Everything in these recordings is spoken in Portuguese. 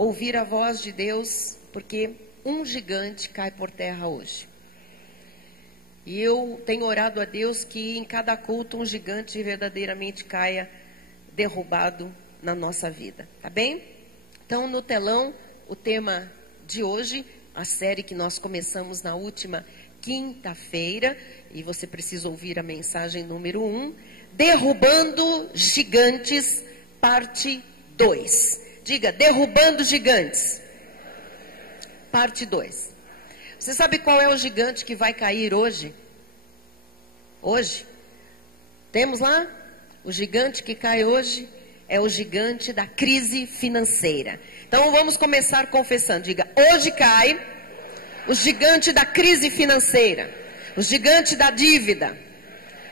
ouvir a voz de Deus, porque um gigante cai por terra hoje. E eu tenho orado a Deus que em cada culto um gigante verdadeiramente caia derrubado na nossa vida, tá bem? Então no telão, o tema de hoje, a série que nós começamos na última quinta-feira, e você precisa ouvir a mensagem número 1, Derrubando Gigantes, parte 2. Diga, derrubando gigantes. Parte 2. Você sabe qual é o gigante que vai cair hoje? Hoje? Temos lá? O gigante que cai hoje é o gigante da crise financeira. Então vamos começar confessando. Diga, hoje cai o gigante da crise financeira, o gigante da dívida,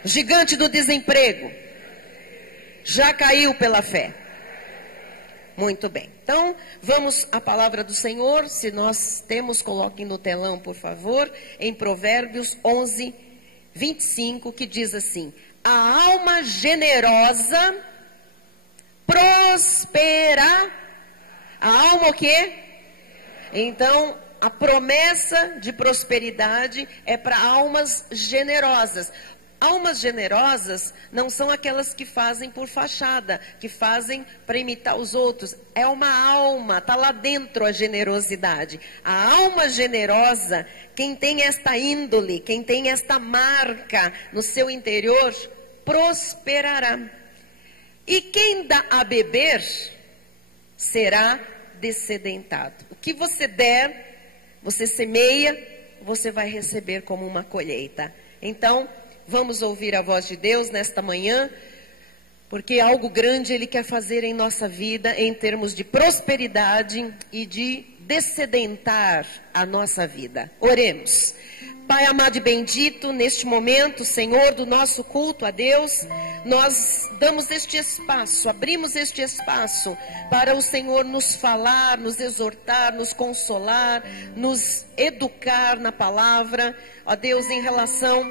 o gigante do desemprego. Já caiu pela fé. Muito bem. Então, vamos à palavra do Senhor. Se nós temos, coloquem no telão, por favor, em Provérbios 11, 25, que diz assim: a alma generosa prospera. A alma o quê? Então, a promessa de prosperidade é para almas generosas. Almas generosas não são aquelas que fazem por fachada, que fazem para imitar os outros. É uma alma, está lá dentro a generosidade. A alma generosa, quem tem esta índole, quem tem esta marca no seu interior, prosperará. E quem dá a beber será descedentado. O que você der, você semeia, você vai receber como uma colheita. Então, vamos ouvir a voz de Deus nesta manhã, porque algo grande Ele quer fazer em nossa vida, em termos de prosperidade e de descedentar a nossa vida. Oremos. Pai amado e bendito, neste momento, Senhor, do nosso culto a Deus, nós damos este espaço, abrimos este espaço para o Senhor nos falar, nos exortar, nos consolar, nos educar na palavra, ó Deus, em relação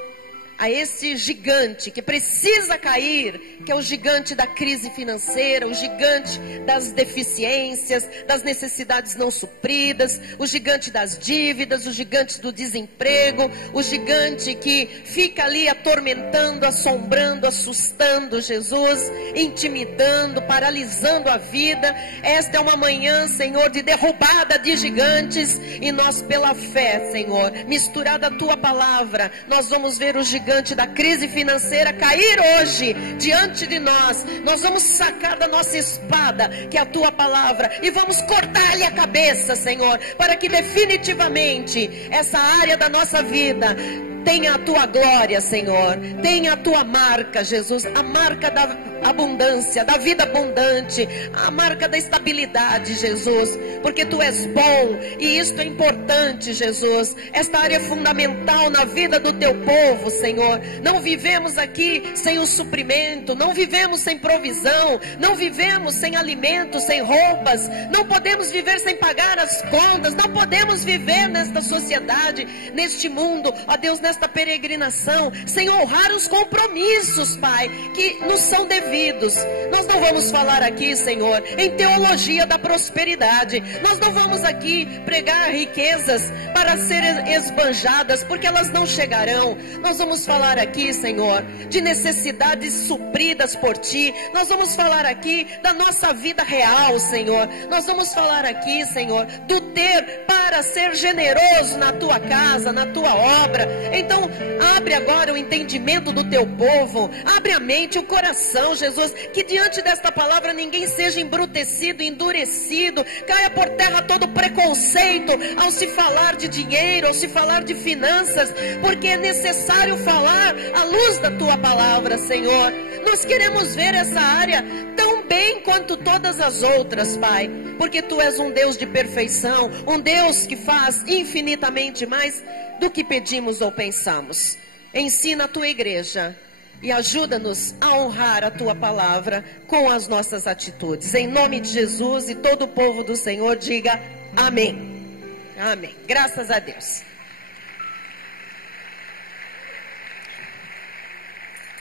a esse gigante que precisa cair, que é o gigante da crise financeira, o gigante das deficiências, das necessidades não supridas, o gigante das dívidas, o gigante do desemprego, o gigante que fica ali atormentando, assombrando, assustando Jesus, intimidando, paralisando a vida. Esta é uma manhã, Senhor, de derrubada de gigantes, e nós pela fé, Senhor, misturada a Tua palavra, nós vamos ver o gigante da crise financeira cair hoje diante de nós. Nós vamos sacar da nossa espada, que é a Tua palavra, e vamos cortar-lhe a cabeça, Senhor, para que definitivamente essa área da nossa vida tenha a Tua glória, Senhor, tenha a Tua marca, Jesus, a marca da abundância, da vida abundante, a marca da estabilidade, Jesus, porque Tu és bom, e isto é importante, Jesus. Esta área é fundamental na vida do Teu povo, Senhor. Não vivemos aqui sem o suprimento, não vivemos sem provisão, não vivemos sem alimento, sem roupas, não podemos viver sem pagar as contas, não podemos viver nesta sociedade, neste mundo, ó Deus, nesta peregrinação, sem honrar os compromissos, Pai, que nos são devidos. Nós não vamos falar aqui, Senhor, em teologia da prosperidade. Nós não vamos aqui pregar riquezas para serem esbanjadas, porque elas não chegarão. Nós vamos falar aqui, Senhor, de necessidades supridas por Ti. Nós vamos falar aqui da nossa vida real, Senhor. Nós vamos falar aqui, Senhor, do ter para ser generoso na Tua casa, na Tua obra. Então, abre agora o entendimento do Teu povo, abre a mente, o coração, Jesus, que diante desta palavra ninguém seja embrutecido, endurecido, caia por terra todo preconceito ao se falar de dinheiro, ao se falar de finanças, porque é necessário falar à luz da Tua palavra, Senhor. Nós queremos ver essa área tão bem quanto todas as outras, Pai, porque Tu és um Deus de perfeição, um Deus que faz infinitamente mais do que pedimos ou pensamos. Ensina a Tua igreja e ajuda-nos a honrar a Tua palavra com as nossas atitudes. Em nome de Jesus, e todo o povo do Senhor diga amém. Amém. Graças a Deus.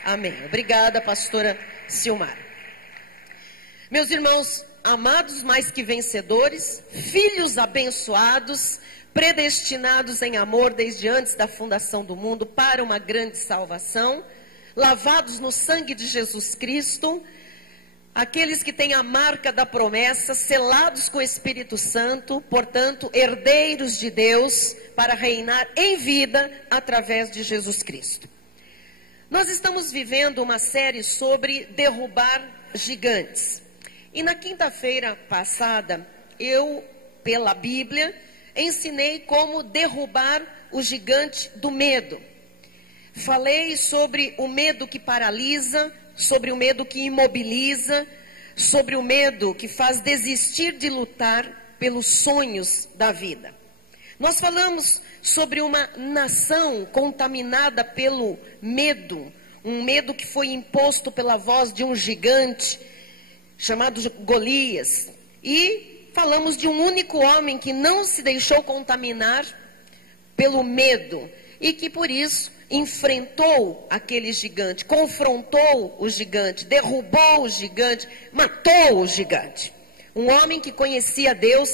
Amém. Obrigada, pastora Silmar. Meus irmãos, amados mais que vencedores, filhos abençoados, predestinados em amor desde antes da fundação do mundo para uma grande salvação, lavados no sangue de Jesus Cristo, aqueles que têm a marca da promessa, selados com o Espírito Santo, portanto, herdeiros de Deus, para reinar em vida através de Jesus Cristo. Nós estamos vivendo uma série sobre derrubar gigantes. E na quinta-feira passada, eu, pela Bíblia, ensinei como derrubar o gigante do medo. Falei sobre o medo que paralisa, sobre o medo que imobiliza, sobre o medo que faz desistir de lutar pelos sonhos da vida. Nós falamos sobre uma nação contaminada pelo medo, um medo que foi imposto pela voz de um gigante chamado Golias. E falamos de um único homem que não se deixou contaminar pelo medo e que por isso enfrentou aquele gigante, confrontou o gigante, derrubou o gigante, matou o gigante. Um homem que conhecia Deus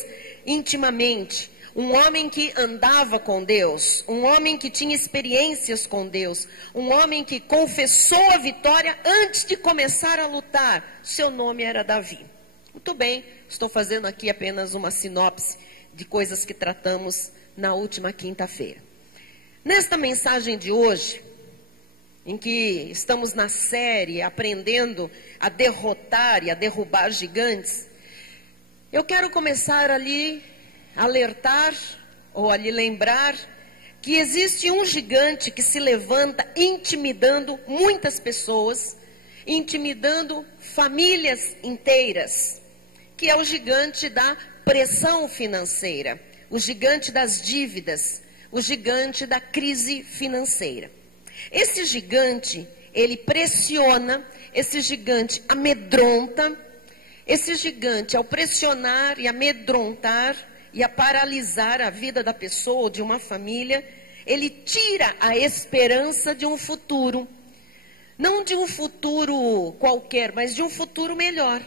intimamente, um homem que andava com Deus, um homem que tinha experiências com Deus, um homem que confessou a vitória antes de começar a lutar. Seu nome era Davi. Muito bem, estou fazendo aqui apenas uma sinopse de coisas que tratamos na última quinta-feira. Nesta mensagem de hoje, em que estamos na série aprendendo a derrotar e a derrubar gigantes, eu quero começar ali a alertar ou a lhe lembrar que existe um gigante que se levanta intimidando muitas pessoas, intimidando famílias inteiras, que é o gigante da pressão financeira, o gigante das dívidas, o gigante da crise financeira. Esse gigante, ele pressiona, esse gigante amedronta, esse gigante, ao pressionar e amedrontar e a paralisar a vida da pessoa ou de uma família, ele tira a esperança de um futuro. Não de um futuro qualquer, mas de um futuro melhor.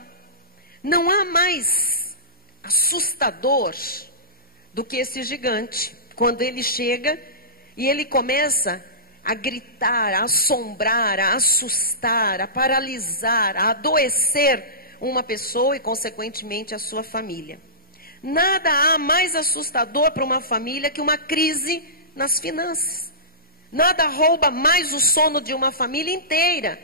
Não há mais assustador do que esse gigante. Quando ele chega e ele começa a gritar, a assombrar, a assustar, a paralisar, a adoecer uma pessoa e, consequentemente, a sua família. Nada há mais assustador para uma família que uma crise nas finanças. Nada rouba mais o sono de uma família inteira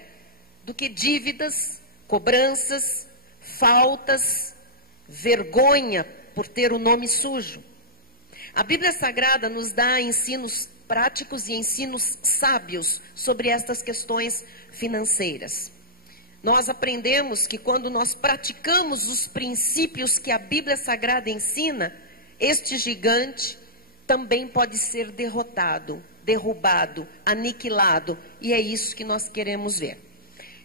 do que dívidas, cobranças, faltas, vergonha por ter o nome sujo. A Bíblia Sagrada nos dá ensinos práticos e ensinos sábios sobre estas questões financeiras. Nós aprendemos que quando nós praticamos os princípios que a Bíblia Sagrada ensina, este gigante também pode ser derrotado, derrubado, aniquilado, e é isso que nós queremos ver.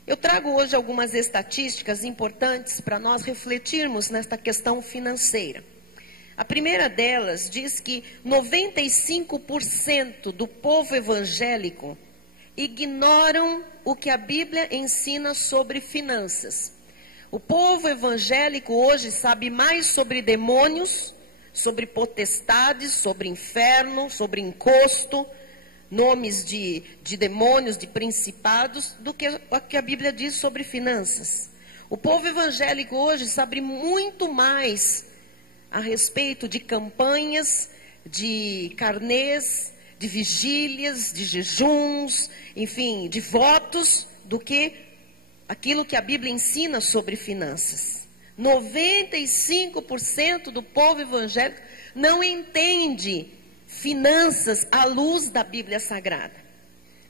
Eu trago hoje algumas estatísticas importantes para nós refletirmos nesta questão financeira. A primeira delas diz que 95% do povo evangélico ignoram o que a Bíblia ensina sobre finanças. O povo evangélico hoje sabe mais sobre demônios, sobre potestades, sobre inferno, sobre encosto, nomes de demônios, de principados, do que o que a Bíblia diz sobre finanças. O povo evangélico hoje sabe muito mais a respeito de campanhas, de carnês, de vigílias, de jejuns, enfim, de votos, do que aquilo que a Bíblia ensina sobre finanças. 95% do povo evangélico não entende finanças à luz da Bíblia Sagrada.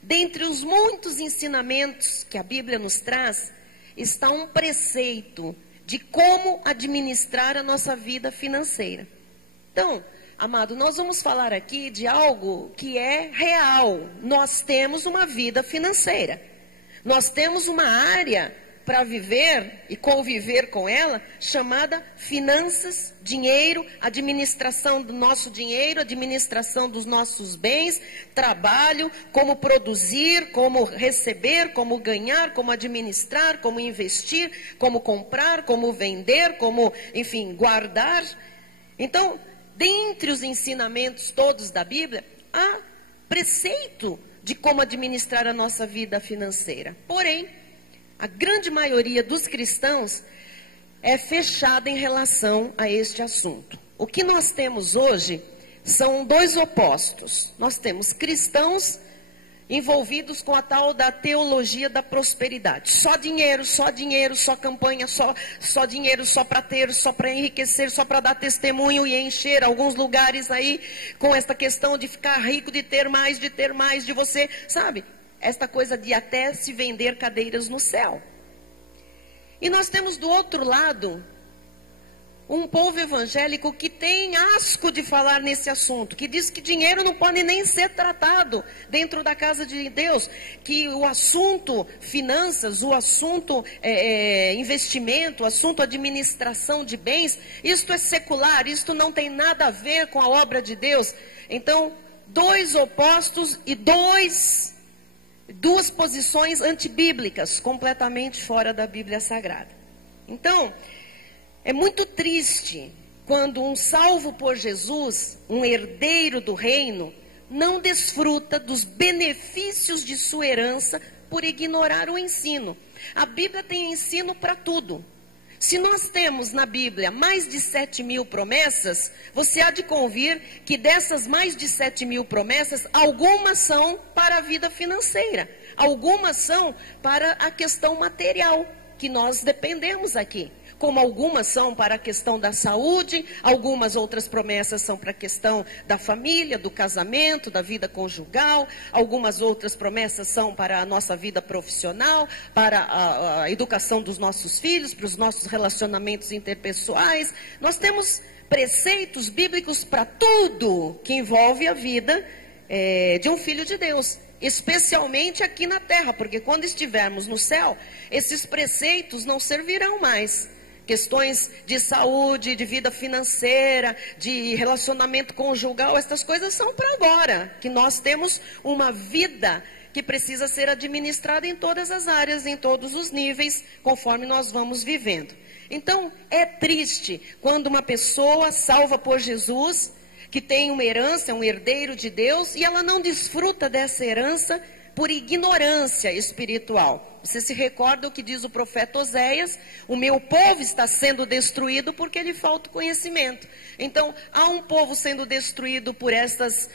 Dentre os muitos ensinamentos que a Bíblia nos traz, está um preceito de como administrar a nossa vida financeira. Então, amado, nós vamos falar aqui de algo que é real. Nós temos uma vida financeira. Nós temos uma área para viver e conviver com ela, chamada finanças, dinheiro, administração do nosso dinheiro, administração dos nossos bens, trabalho, como produzir, como receber, como ganhar, como administrar, como investir, como comprar, como vender, como, enfim, guardar. Então, dentre os ensinamentos todos da Bíblia, há preceito de como administrar a nossa vida financeira. Porém, a grande maioria dos cristãos é fechada em relação a este assunto. O que nós temos hoje são dois opostos. Nós temos cristãos envolvidos com a tal da teologia da prosperidade. Só dinheiro, só campanha, só dinheiro, só para ter, só para enriquecer, só para dar testemunho e encher alguns lugares aí com esta questão de ficar rico, de ter mais, de você, sabe? Esta coisa de até se vender cadeiras no céu. E nós temos do outro lado um povo evangélico que tem asco de falar nesse assunto, que diz que dinheiro não pode nem ser tratado dentro da casa de Deus, que o assunto finanças, o assunto investimento, o assunto administração de bens, isto é secular, isto não tem nada a ver com a obra de Deus. Então, dois opostos e duas posições antibíblicas, completamente fora da Bíblia Sagrada. Então, é muito triste quando um salvo por Jesus, um herdeiro do reino, não desfruta dos benefícios de sua herança por ignorar o ensino. A Bíblia tem ensino para tudo. Se nós temos na Bíblia mais de 7.000 promessas, você há de convir que dessas mais de 7.000 promessas, algumas são para a vida financeira, algumas são para a questão material, que nós dependemos aqui. Como algumas são para a questão da saúde, algumas outras promessas são para a questão da família, do casamento, da vida conjugal, algumas outras promessas são para a nossa vida profissional, para a educação dos nossos filhos, para os nossos relacionamentos interpessoais. Nós temos preceitos bíblicos para tudo que envolve a vida de um filho de Deus, especialmente aqui na terra, porque quando estivermos no céu, esses preceitos não servirão mais. Questões de saúde, de vida financeira, de relacionamento conjugal, essas coisas são para agora, que nós temos uma vida que precisa ser administrada em todas as áreas, em todos os níveis, conforme nós vamos vivendo. Então, é triste quando uma pessoa salva por Jesus, que tem uma herança, um herdeiro de Deus, e ela não desfruta dessa herança por ignorância espiritual. Você se recorda o que diz o profeta Oséias? O meu povo está sendo destruído porque lhe falta conhecimento. Então, há um povo sendo destruído por estas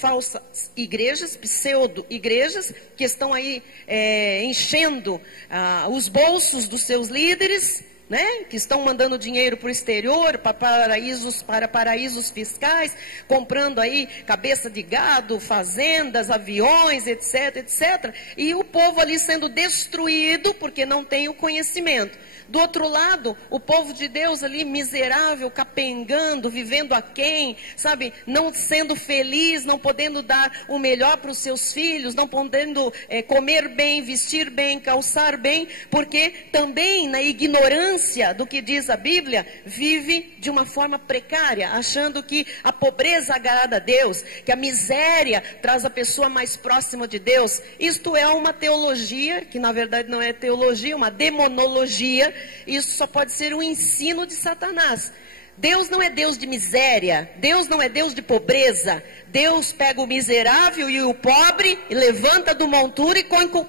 falsas igrejas, pseudo-igrejas, que estão aí enchendo os bolsos dos seus líderes, né? Que estão mandando dinheiro para o exterior, para paraísos fiscais, comprando aí cabeça de gado, fazendas, aviões, etc, etc. E o povo ali sendo destruído porque não tem o conhecimento. Do outro lado, o povo de Deus ali miserável, capengando, vivendo aquém, sabe? Não sendo feliz, não podendo dar o melhor para os seus filhos, não podendo comer bem, vestir bem, calçar bem, porque também na ignorância do que diz a Bíblia, vive de uma forma precária, achando que a pobreza agrada a Deus, que a miséria traz a pessoa mais próxima de Deus. Isto é uma teologia, que na verdade não é teologia, uma demonologia. Isso só pode ser um ensino de Satanás. Deus não é Deus de miséria, Deus não é Deus de pobreza. Deus pega o miserável e o pobre e levanta do monturo e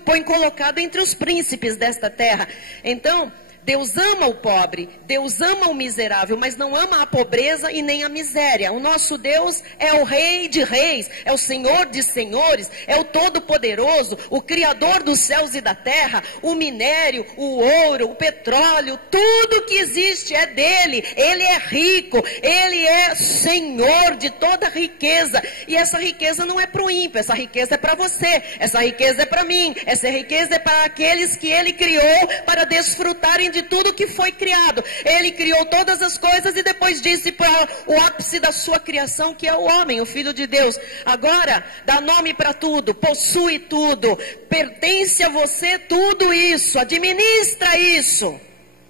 põe colocado entre os príncipes desta terra. Então, Deus ama o pobre, Deus ama o miserável, mas não ama a pobreza e nem a miséria. O nosso Deus é o Rei de reis, é o Senhor de senhores, é o Todo-Poderoso, o Criador dos céus e da terra, o minério, o ouro, o petróleo, tudo que existe é dele. Ele é rico, ele é Senhor de toda riqueza. E essa riqueza não é para o ímpio, essa riqueza é para você, essa riqueza é para mim, essa riqueza é para aqueles que ele criou para desfrutarem de tudo que foi criado. Ele criou todas as coisas e depois disse para o ápice da sua criação, que é o homem, o Filho de Deus: agora dá nome para tudo, possui tudo, pertence a você tudo isso, administra isso.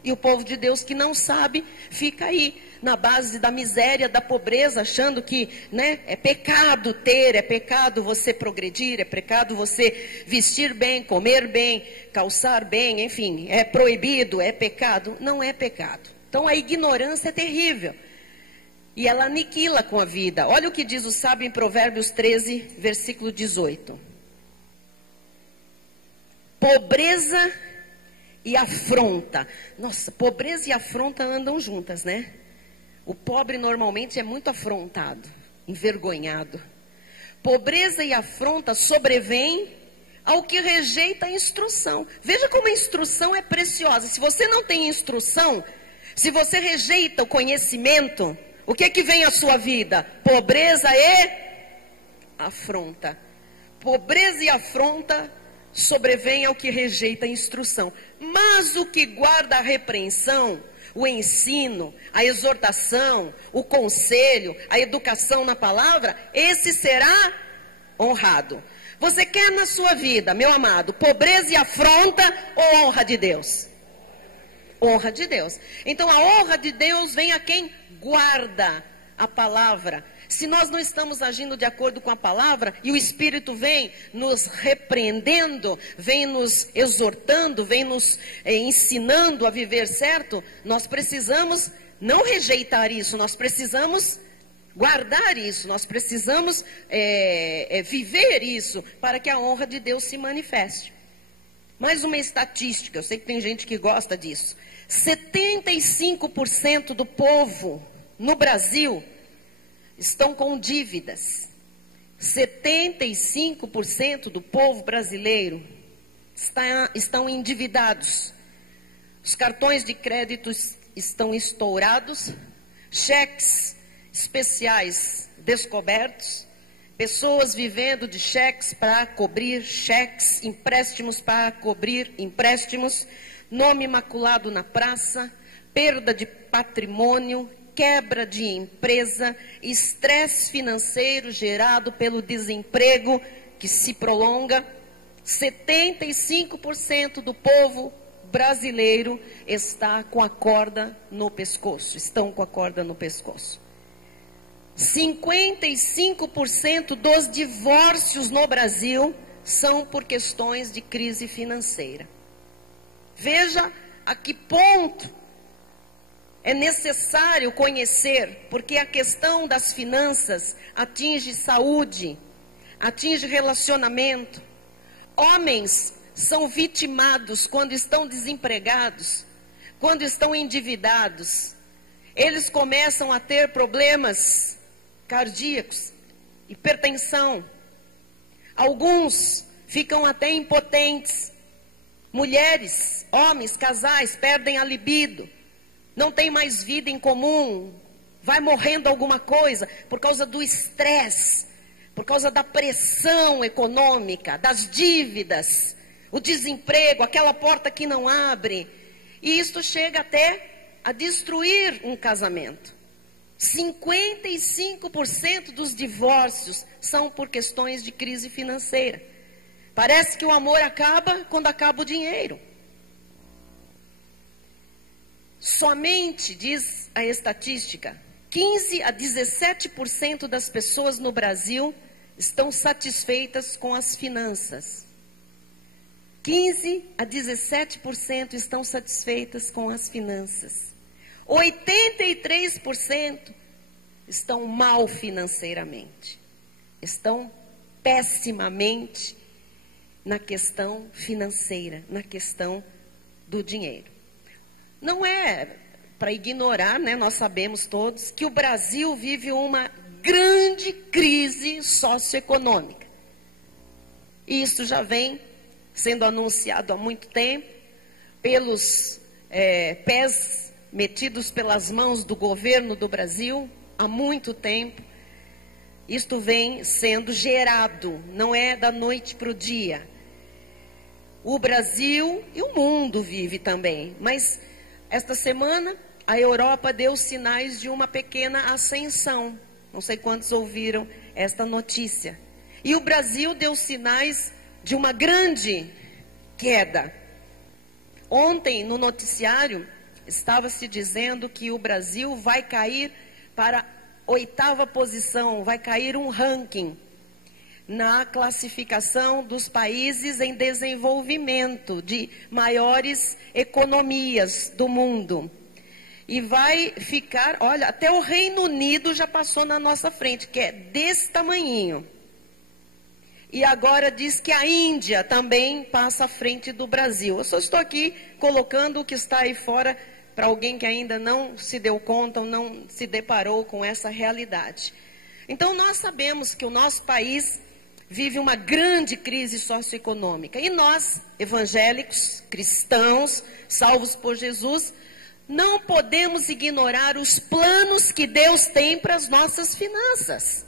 E o povo de Deus que não sabe, fica aí, na base da miséria, da pobreza, achando que, né, é pecado ter, é pecado você progredir, é pecado você vestir bem, comer bem, calçar bem, enfim, é proibido, é pecado. Não é pecado. Então a ignorância é terrível. E ela aniquila com a vida. Olha o que diz o sábio em Provérbios 13, versículo 18. Pobreza e afronta. Nossa, pobreza e afronta andam juntas, né? O pobre normalmente é muito afrontado, envergonhado. Pobreza e afronta sobrevêm ao que rejeita a instrução. Veja como a instrução é preciosa. Se você não tem instrução, se você rejeita o conhecimento, o que é que vem à sua vida? Pobreza e afronta. Pobreza e afronta sobrevém ao que rejeita a instrução. Mas o que guarda a repreensão, o ensino, a exortação, o conselho, a educação na palavra, esse será honrado. Você quer na sua vida, meu amado, pobreza e afronta ou honra de Deus? Honra de Deus. Então a honra de Deus vem a quem guarda a palavra. Se nós não estamos agindo de acordo com a palavra, e o Espírito vem nos repreendendo, vem nos exortando, vem nos ensinando a viver certo, nós precisamos não rejeitar isso, nós precisamos guardar isso, nós precisamos viver isso, para que a honra de Deus se manifeste. Mais uma estatística, eu sei que tem gente que gosta disso. 75% do povo no Brasil estão com dívidas. 75% do povo brasileiro estão endividados. Os cartões de crédito estão estourados, cheques especiais descobertos, pessoas vivendo de cheques para cobrir cheques, empréstimos para cobrir empréstimos, nome maculado na praça, perda de patrimônio, quebra de empresa, estresse financeiro gerado pelo desemprego que se prolonga. 75% do povo brasileiro está com a corda no pescoço, estão com a corda no pescoço. 55% dos divórcios no Brasil são por questões de crise financeira. Veja a que ponto é necessário conhecer, porque a questão das finanças atinge saúde, atinge relacionamento. Homens são vitimados quando estão desempregados, quando estão endividados. Eles começam a ter problemas cardíacos, hipertensão. Alguns ficam até impotentes. Mulheres, homens, casais perdem a libido. Não tem mais vida em comum, vai morrendo alguma coisa por causa do estresse, por causa da pressão econômica, das dívidas, o desemprego, aquela porta que não abre. E isto chega até a destruir um casamento. 55% dos divórcios são por questões de crise financeira. Parece que o amor acaba quando acaba o dinheiro. Somente, diz a estatística, 15 a 17% das pessoas no Brasil estão satisfeitas com as finanças. 15 a 17% estão satisfeitas com as finanças. 83% estão mal financeiramente. Estão pessimamente na questão financeira, na questão do dinheiro. Não é para ignorar, né? Nós sabemos todos que o Brasil vive uma grande crise socioeconômica. E isso já vem sendo anunciado há muito tempo, pelos pés metidos pelas mãos do governo do Brasil, há muito tempo. Isto vem sendo gerado, não é da noite para o dia. O Brasil e o mundo vive também, mas Esta semana, a Europa deu sinais de uma pequena ascensão. Não sei quantos ouviram esta notícia. E o Brasil deu sinais de uma grande queda. Ontem, no noticiário, estava se dizendo que o Brasil vai cair para a 8ª posição, vai cair um ranking na classificação dos países em desenvolvimento, de maiores economias do mundo. E vai ficar, olha, até o Reino Unido já passou na nossa frente, que é desse tamanhinho. E agora diz que a Índia também passa à frente do Brasil. Eu só estou aqui colocando o que está aí fora para alguém que ainda não se deu conta ou não se deparou com essa realidade. Então, nós sabemos que o nosso país vive uma grande crise socioeconômica. E nós, evangélicos, cristãos, salvos por Jesus, não podemos ignorar os planos que Deus tem para as nossas finanças.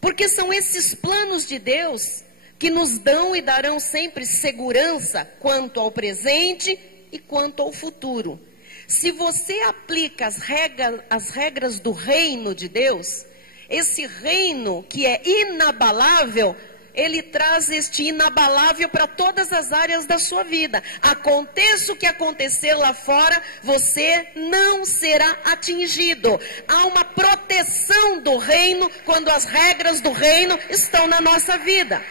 Porque são esses planos de Deus que nos dão e darão sempre segurança quanto ao presente e quanto ao futuro. Se você aplica as regras do reino de Deus, esse reino que é inabalável, ele traz este inabalável para todas as áreas da sua vida. Aconteça o que acontecer lá fora, você não será atingido. Há uma proteção do reino quando as regras do reino estão na nossa vida.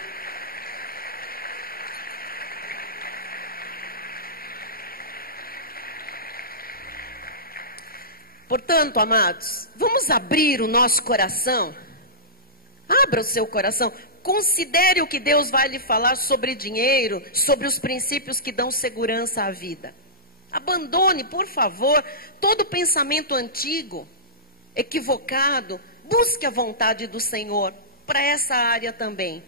Portanto, amados, vamos abrir o nosso coração. Abra o seu coração. Considere o que Deus vai lhe falar sobre dinheiro, sobre os princípios que dão segurança à vida. Abandone, por favor, todo pensamento antigo, equivocado. Busque a vontade do Senhor para essa área também.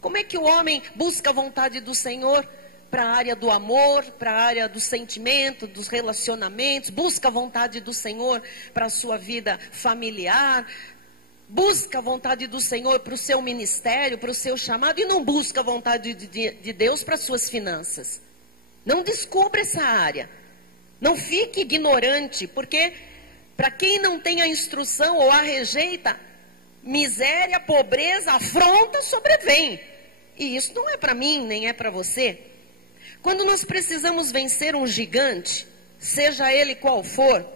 Como é que o homem busca a vontade do Senhor? Para a área do amor, para a área do sentimento, dos relacionamentos. Busca a vontade do Senhor para a sua vida familiar. Busca a vontade do Senhor para o seu ministério, para o seu chamado. E não busca a vontade de Deus para as suas finanças. Não descubra essa área. Não fique ignorante, porque para quem não tem a instrução ou a rejeita, miséria, pobreza, afronta sobrevém. E isso não é para mim, nem é para você. Quando nós precisamos vencer um gigante, seja ele qual for,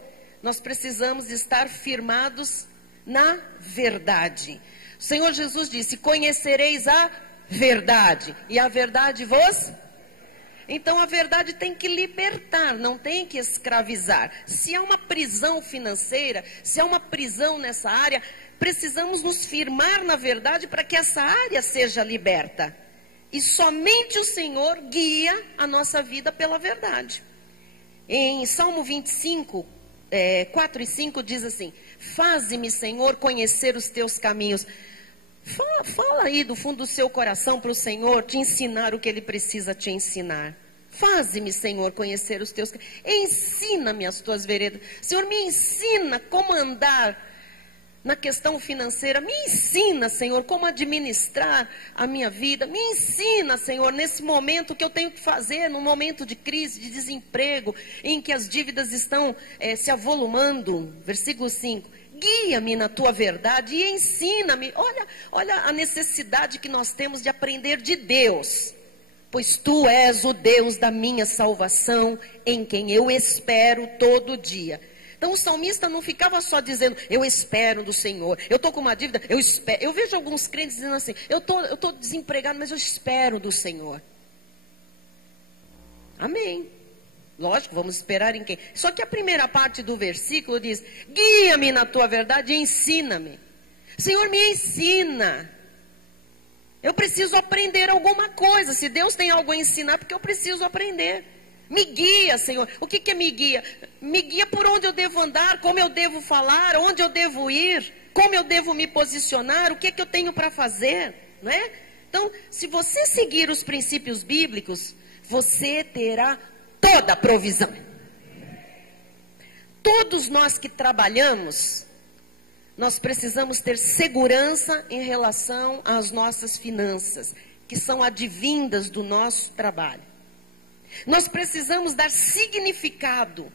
nós precisamos estar firmados na verdade. O Senhor Jesus disse: conhecereis a verdade, e a verdade vos... Então a verdade tem que libertar, não tem que escravizar. Se há uma prisão financeira, se há uma prisão nessa área, precisamos nos firmar na verdade para que essa área seja liberta. E somente o Senhor guia a nossa vida pela verdade. Em Salmo 25, 4 e 5 diz assim: faze-me, Senhor, conhecer os teus caminhos. Fala aí do fundo do seu coração para o Senhor te ensinar o que Ele precisa te ensinar. Faze-me, Senhor, conhecer os teus caminhos. Ensina-me as tuas veredas. Senhor, me ensina como andar na questão financeira. Me ensina, Senhor, como administrar a minha vida. Me ensina, Senhor, nesse momento que eu tenho que fazer, num momento de crise, de desemprego, em que as dívidas estão se avolumando. Versículo 5. Guia-me na tua verdade e ensina-me. Olha a necessidade que nós temos de aprender de Deus. Pois tu és o Deus da minha salvação, em quem eu espero todo dia. Então o salmista não ficava só dizendo: eu espero do Senhor, eu estou com uma dívida, eu espero. Eu vejo alguns crentes dizendo assim: eu tô desempregado, mas eu espero do Senhor. Amém. Lógico, vamos esperar em quem? Só que a primeira parte do versículo diz: guia-me na tua verdade e ensina-me. Senhor, me ensina. Eu preciso aprender alguma coisa. Se Deus tem algo a ensinar, porque eu preciso aprender. Me guia, Senhor. O que é me guia? Me guia por onde eu devo andar, como eu devo falar, onde eu devo ir, como eu devo me posicionar, o que eu tenho para fazer, não é? Então, se você seguir os princípios bíblicos, você terá toda a provisão. Todos nós que trabalhamos, nós precisamos ter segurança em relação às nossas finanças, que são advindas do nosso trabalho. Nós precisamos dar significado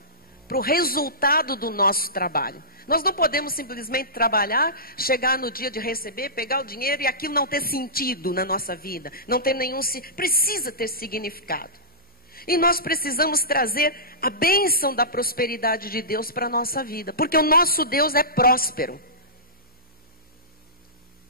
para o resultado do nosso trabalho. Nós não podemos simplesmente trabalhar, chegar no dia de receber, pegar o dinheiro e aquilo não ter sentido na nossa vida. Não ter nenhum... Precisa ter significado. E nós precisamos trazer a bênção da prosperidade de Deus para a nossa vida. Porque o nosso Deus é próspero.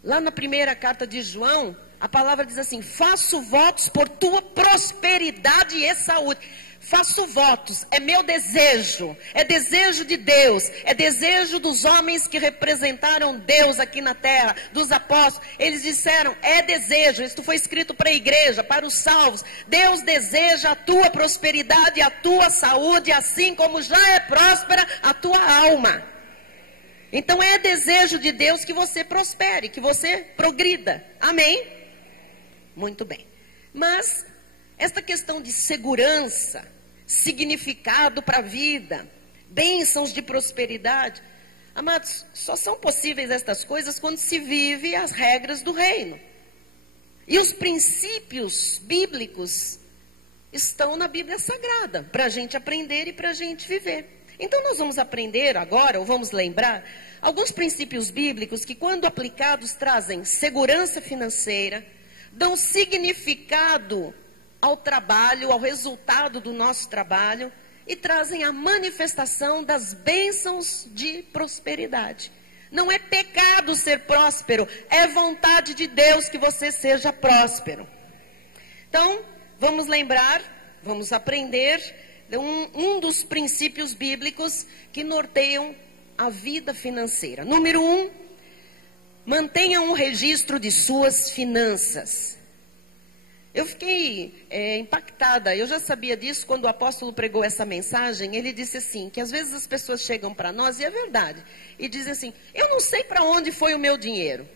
Lá na primeira carta de João, a palavra diz assim: faço votos por tua prosperidade e saúde. Faço votos, é meu desejo, é desejo de Deus, é desejo dos homens que representaram Deus aqui na terra, dos apóstolos. Eles disseram, é desejo, isso foi escrito para a igreja, para os salvos. Deus deseja a tua prosperidade, a tua saúde, assim como já é próspera a tua alma. Então é desejo de Deus que você prospere, que você progrida. Amém? Muito bem. Mas esta questão de segurança, significado para a vida, bênçãos de prosperidade, amados, só são possíveis estas coisas quando se vive as regras do reino. E os princípios bíblicos estão na Bíblia Sagrada, para a gente aprender e para a gente viver. Então nós vamos aprender agora, ou vamos lembrar, alguns princípios bíblicos que, quando aplicados, trazem segurança financeira, dão significado ao trabalho, ao resultado do nosso trabalho, e trazem a manifestação das bênçãos de prosperidade. Não é pecado ser próspero, é vontade de Deus que você seja próspero. Então, vamos lembrar, vamos aprender um dos princípios bíblicos que norteiam a vida financeira. Número 1, mantenha um registro de suas finanças. Eu fiquei impactada, eu já sabia disso quando o apóstolo pregou essa mensagem. Ele disse assim, que às vezes as pessoas chegam para nós, e é verdade, e dizem assim, eu não sei para onde foi o meu dinheiro.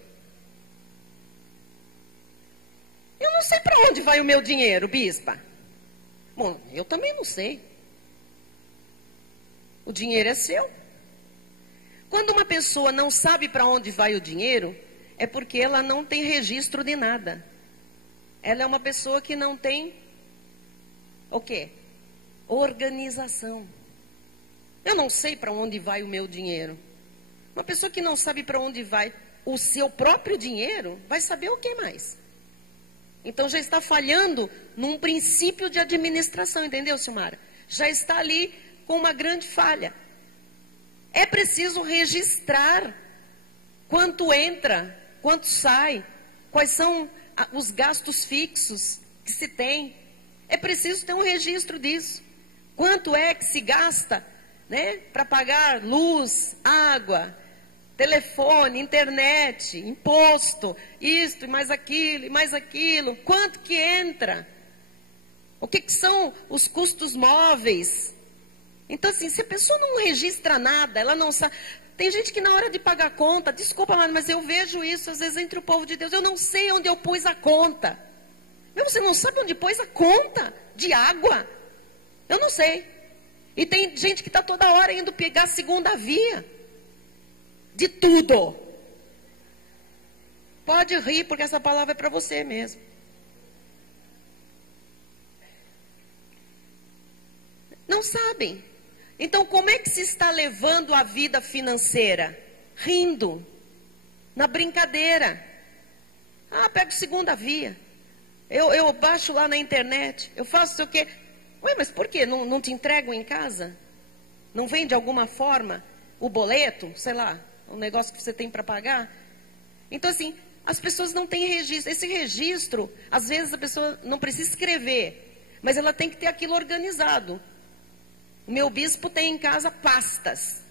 Eu não sei para onde vai o meu dinheiro, bispa. Bom, eu também não sei. O dinheiro é seu. Quando uma pessoa não sabe para onde vai o dinheiro, é porque ela não tem registro de nada. Ela é uma pessoa que não tem o quê? Organização. Eu não sei para onde vai o meu dinheiro. Uma pessoa que não sabe para onde vai o seu próprio dinheiro, vai saber o que mais? Então já está falhando num princípio de administração, entendeu, Silmara? Já está ali com uma grande falha. É preciso registrar quanto entra, quanto sai, quais são os gastos fixos que se tem. É preciso ter um registro disso. Quanto é que se gasta, né, para pagar luz, água, telefone, internet, imposto, isto e mais aquilo. Quanto que entra? O que são os custos móveis? Então, assim, se a pessoa não registra nada, ela não sabe... Tem gente que na hora de pagar a conta, desculpa, mas eu vejo isso às vezes entre o povo de Deus, eu não sei onde eu pus a conta. Mas você não sabe onde pôs a conta de água? Eu não sei. E tem gente que está toda hora indo pegar a segunda via. De tudo. Pode rir, porque essa palavra é para você mesmo. Não sabem. Então, como é que se está levando a vida financeira? Rindo. Na brincadeira. Ah, pego segunda via. Eu baixo lá na internet. Eu faço sei o quê. Ué, mas por quê? Não te entregam em casa? Não vem de alguma forma o boleto? Sei lá, o negócio que você tem para pagar? Então, assim, as pessoas não têm registro. Esse registro, às vezes a pessoa não precisa escrever, mas ela tem que ter aquilo organizado. O meu bispo tem em casa pastas.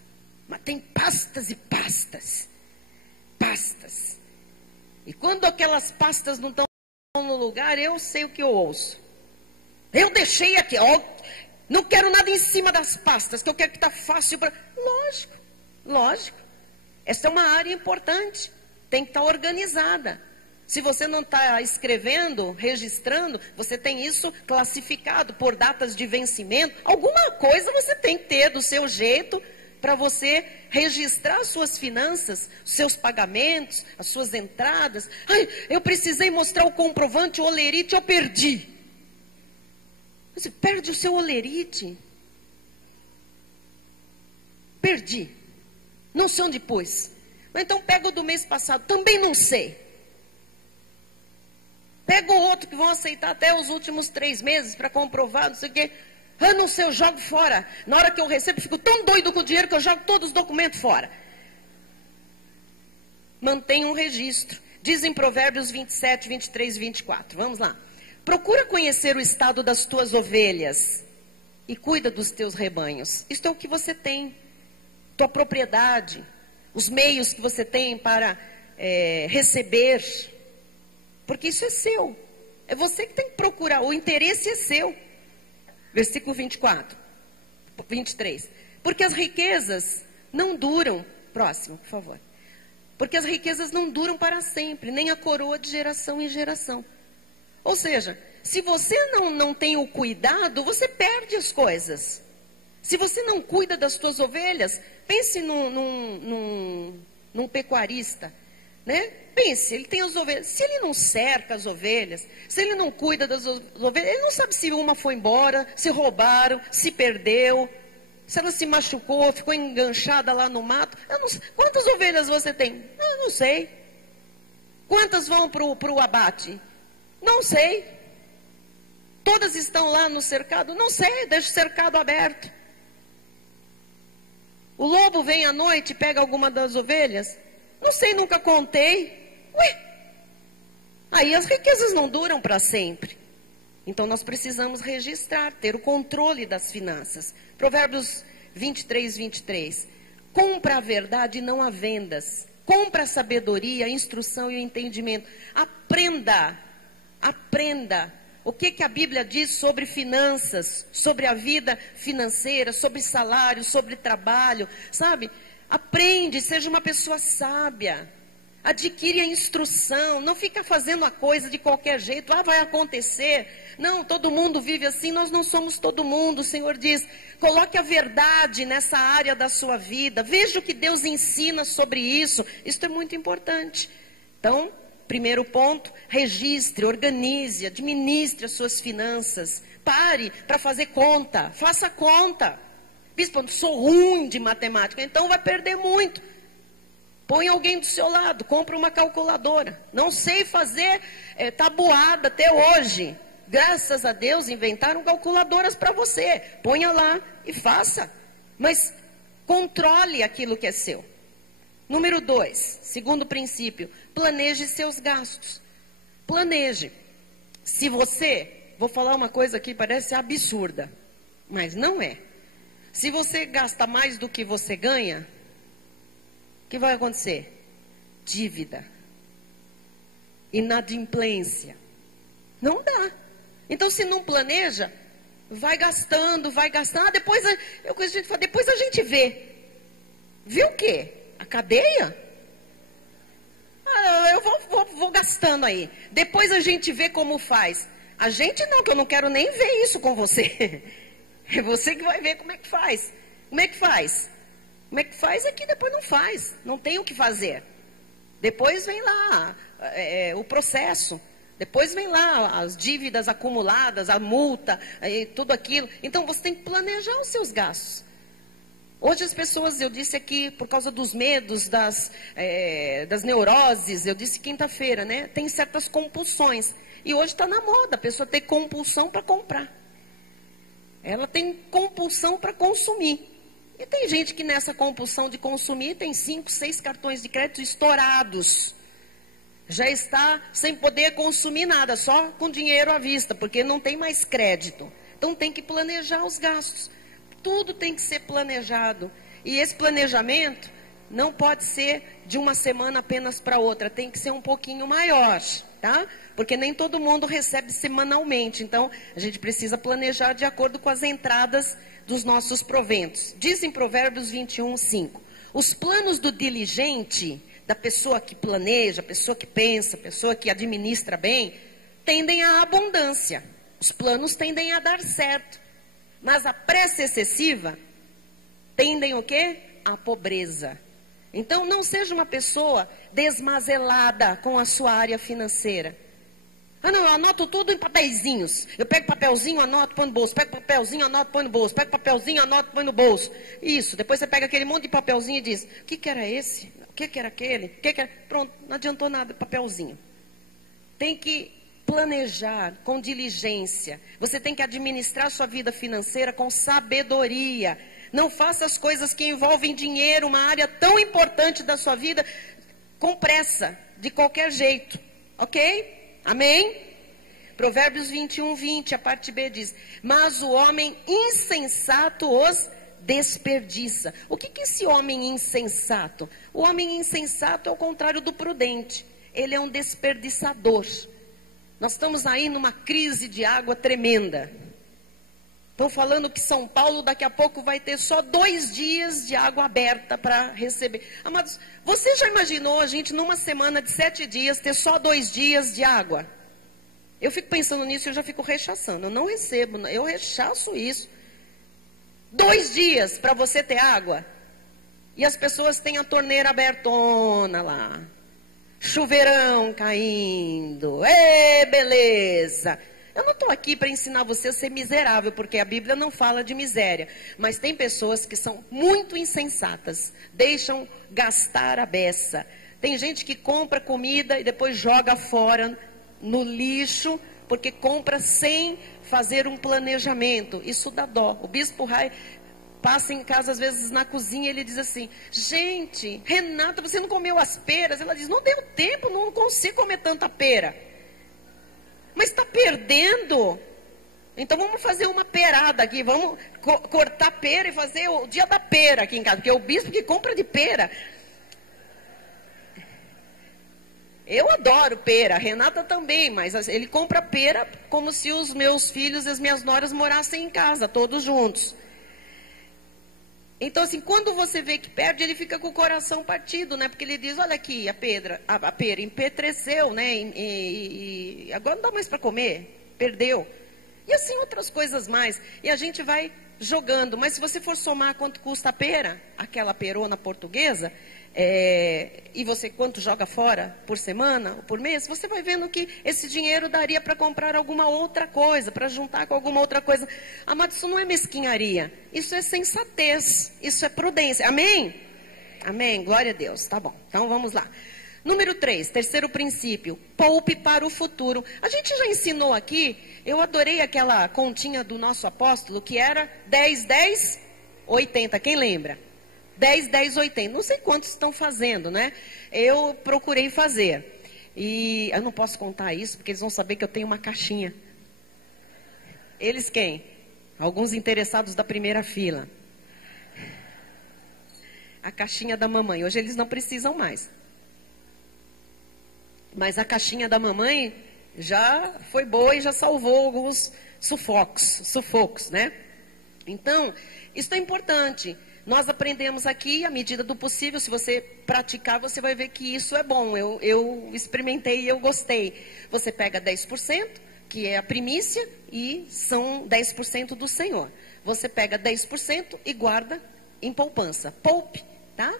Mas tem pastas e pastas. Pastas. E quando aquelas pastas não estão no lugar, eu sei o que eu ouço. Eu deixei aqui, ó. Não quero nada em cima das pastas, que eu quero que está fácil para... Lógico, lógico. Essa é uma área importante. Tem que estar organizada. Se você não está escrevendo, registrando, você tem isso classificado por datas de vencimento. Alguma coisa você tem que ter do seu jeito para você registrar as suas finanças, os seus pagamentos, as suas entradas. Ai, eu precisei mostrar o comprovante, o olerite, eu perdi. Você perde o seu olerite. Perdi. Não sei onde pôs. Mas então pega o do mês passado. Também não sei. Pega o outro que vão aceitar até os últimos 3 meses para comprovar, não sei o quê. Eu não sei, eu jogo fora. Na hora que eu recebo, eu fico tão doido com o dinheiro que eu jogo todos os documentos fora. Mantenha um registro. Diz em Provérbios 27, 23 e 24. Vamos lá. Procura conhecer o estado das tuas ovelhas e cuida dos teus rebanhos. Isto é o que você tem. Tua propriedade. Os meios que você tem para receber. Porque isso é seu. É você que tem que procurar. O interesse é seu. Versículo 24. 23. Porque as riquezas não duram. Próximo, por favor. Porque as riquezas não duram para sempre, nem a coroa de geração em geração. Ou seja, se você não tem o cuidado, você perde as coisas. Se você não cuida das suas ovelhas, pense num pecuarista, né? Pense, ele tem as ovelhas. Se ele não cerca as ovelhas, se ele não cuida das ovelhas, ele não sabe se uma foi embora, se roubaram, se perdeu, se ela se machucou, ficou enganchada lá no mato. Eu não sei. Quantas ovelhas você tem? Eu não sei. Quantas vão para o abate? Não sei. Todas estão lá no cercado? Não sei, deixa o cercado aberto. O lobo vem à noite e pega alguma das ovelhas? Não sei, nunca contei. Ué, aí as riquezas não duram para sempre. Então nós precisamos registrar, ter o controle das finanças. Provérbios 23, 23. Compra a verdade e não a vendas. Compra a sabedoria, a instrução e o entendimento. Aprenda. Aprenda. O que a Bíblia diz sobre finanças, sobre a vida financeira, sobre salário, sobre trabalho, sabe? Aprende, seja uma pessoa sábia. Adquire a instrução, não fica fazendo a coisa de qualquer jeito. Vai acontecer. Não, todo mundo vive assim, nós não somos todo mundo. O Senhor diz, coloque a verdade nessa área da sua vida. Veja o que Deus ensina sobre isso. Isso é muito importante. Então, primeiro ponto, registre, organize, administre as suas finanças. Pare para fazer conta, faça conta. Bispo, sou ruim de matemática, então vai perder muito. Põe alguém do seu lado, compra uma calculadora. Não sei fazer tabuada até hoje. Graças a Deus inventaram calculadoras para você. Ponha lá e faça. Mas controle aquilo que é seu. Número 2, segundo princípio, planeje seus gastos. Planeje. Se você, vou falar uma coisa aqui, parece absurda, mas não é. Se você gasta mais do que você ganha, o que vai acontecer? Dívida. Inadimplência. Não dá. Então, se não planeja, vai gastando, vai gastando. Depois a gente vê. Vê o quê? A cadeia? Eu vou gastando aí. Depois a gente vê como faz. A gente não, que eu não quero nem ver isso com você. É você que vai ver como é que faz. Como é que faz? Como é que faz é que depois não faz. Não tem o que fazer. Depois vem lá o processo. Depois vem lá as dívidas acumuladas, a multa, tudo aquilo. Então você tem que planejar os seus gastos. Hoje as pessoas, eu disse aqui, por causa dos medos, das neuroses, eu disse quinta-feira, né? Tem certas compulsões. E hoje está na moda a pessoa ter compulsão para comprar. Ela tem compulsão para consumir. E tem gente que nessa compulsão de consumir tem 5, 6 cartões de crédito estourados. Já está sem poder consumir nada, só com dinheiro à vista, porque não tem mais crédito. Então tem que planejar os gastos. Tudo tem que ser planejado. E esse planejamento não pode ser de uma semana apenas para outra. Tem que ser um pouquinho maior, tá? Porque nem todo mundo recebe semanalmente. Então, a gente precisa planejar de acordo com as entradas dos nossos proventos. Diz em Provérbios 21, 5. Os planos do diligente, da pessoa que planeja, pessoa que pensa, pessoa que administra bem, tendem à abundância. Os planos tendem a dar certo. Mas a pressa excessiva tendem o quê? À pobreza. Então, não seja uma pessoa desmazelada com a sua área financeira. Ah, não, eu anoto tudo em papeizinhos. Eu pego papelzinho, anoto, põe no bolso. Pego papelzinho, anoto, põe no bolso. Pego papelzinho, anoto, põe no bolso. Isso. Depois você pega aquele monte de papelzinho e diz, o que que era esse? O que que era aquele? O que que era? Pronto, não adiantou nada, papelzinho. Tem que planejar com diligência. Você tem que administrar sua vida financeira com sabedoria. Não faça as coisas que envolvem dinheiro, uma área tão importante da sua vida, com pressa, de qualquer jeito. Ok? Amém? Provérbios 21, 20, a parte B diz, mas o homem insensato os desperdiça. O que é esse homem insensato? O homem insensato é o contrário do prudente. Ele é um desperdiçador. Nós estamos aí numa crise de água tremenda. Estão falando que São Paulo daqui a pouco vai ter só 2 dias de água aberta para receber. Amados, você já imaginou a gente numa semana de 7 dias ter só 2 dias de água? Eu fico pensando nisso e eu já fico rechaçando. Eu não recebo, eu rechaço isso. 2 dias para você ter água. E as pessoas têm a torneira abertona lá. Chuveirão caindo. Ê, beleza! Eu não estou aqui para ensinar você a ser miserável, porque a Bíblia não fala de miséria. Mas tem pessoas que são muito insensatas, deixam gastar a beça. Tem gente que compra comida e depois joga fora no lixo, porque compra sem fazer um planejamento. Isso dá dó. O bispo Rai passa em casa, às vezes, na cozinha, e ele diz assim, gente, Renata, você não comeu as peras? Ela diz, não deu tempo, não consigo comer tanta pera. Mas está perdendo. Então vamos fazer uma perada aqui. Vamos cortar pera e fazer o dia da pera aqui em casa. Porque é o bispo que compra de pera. Eu adoro pera. A Renata também. Mas ele compra pera como se os meus filhos e as minhas noras morassem em casa. Todos juntos. Então, assim, quando você vê que perde, ele fica com o coração partido, né? Porque ele diz, olha aqui, a pera empetreceu, né? E agora não dá mais para comer, perdeu. E assim outras coisas mais. E a gente vai jogando. Mas se você for somar quanto custa a pera, aquela perona portuguesa, e você quanto joga fora por semana ou por mês, você vai vendo que esse dinheiro daria para comprar alguma outra coisa, para juntar com alguma outra coisa. Amado, isso não é mesquinharia, isso é sensatez, isso é prudência. Amém? Amém, glória a Deus. Tá bom, então vamos lá. Número 3, terceiro princípio, poupe para o futuro. A gente já ensinou aqui, eu adorei aquela continha do nosso apóstolo, que era 10, 10, 80, quem lembra? 10, 10, 80. Não sei quantos estão fazendo, né? Eu procurei fazer. E eu não posso contar isso, porque eles vão saber que eu tenho uma caixinha. Eles quem? Alguns interessados da primeira fila. A caixinha da mamãe. Hoje eles não precisam mais. Mas a caixinha da mamãe já foi boa e já salvou alguns sufocos, né? Então, isso é importante. Nós aprendemos aqui, à medida do possível, se você praticar, você vai ver que isso é bom. Eu experimentei e eu gostei. Você pega 10%, que é a primícia, e são 10% do Senhor. Você pega 10% e guarda em poupança. Poupe, tá?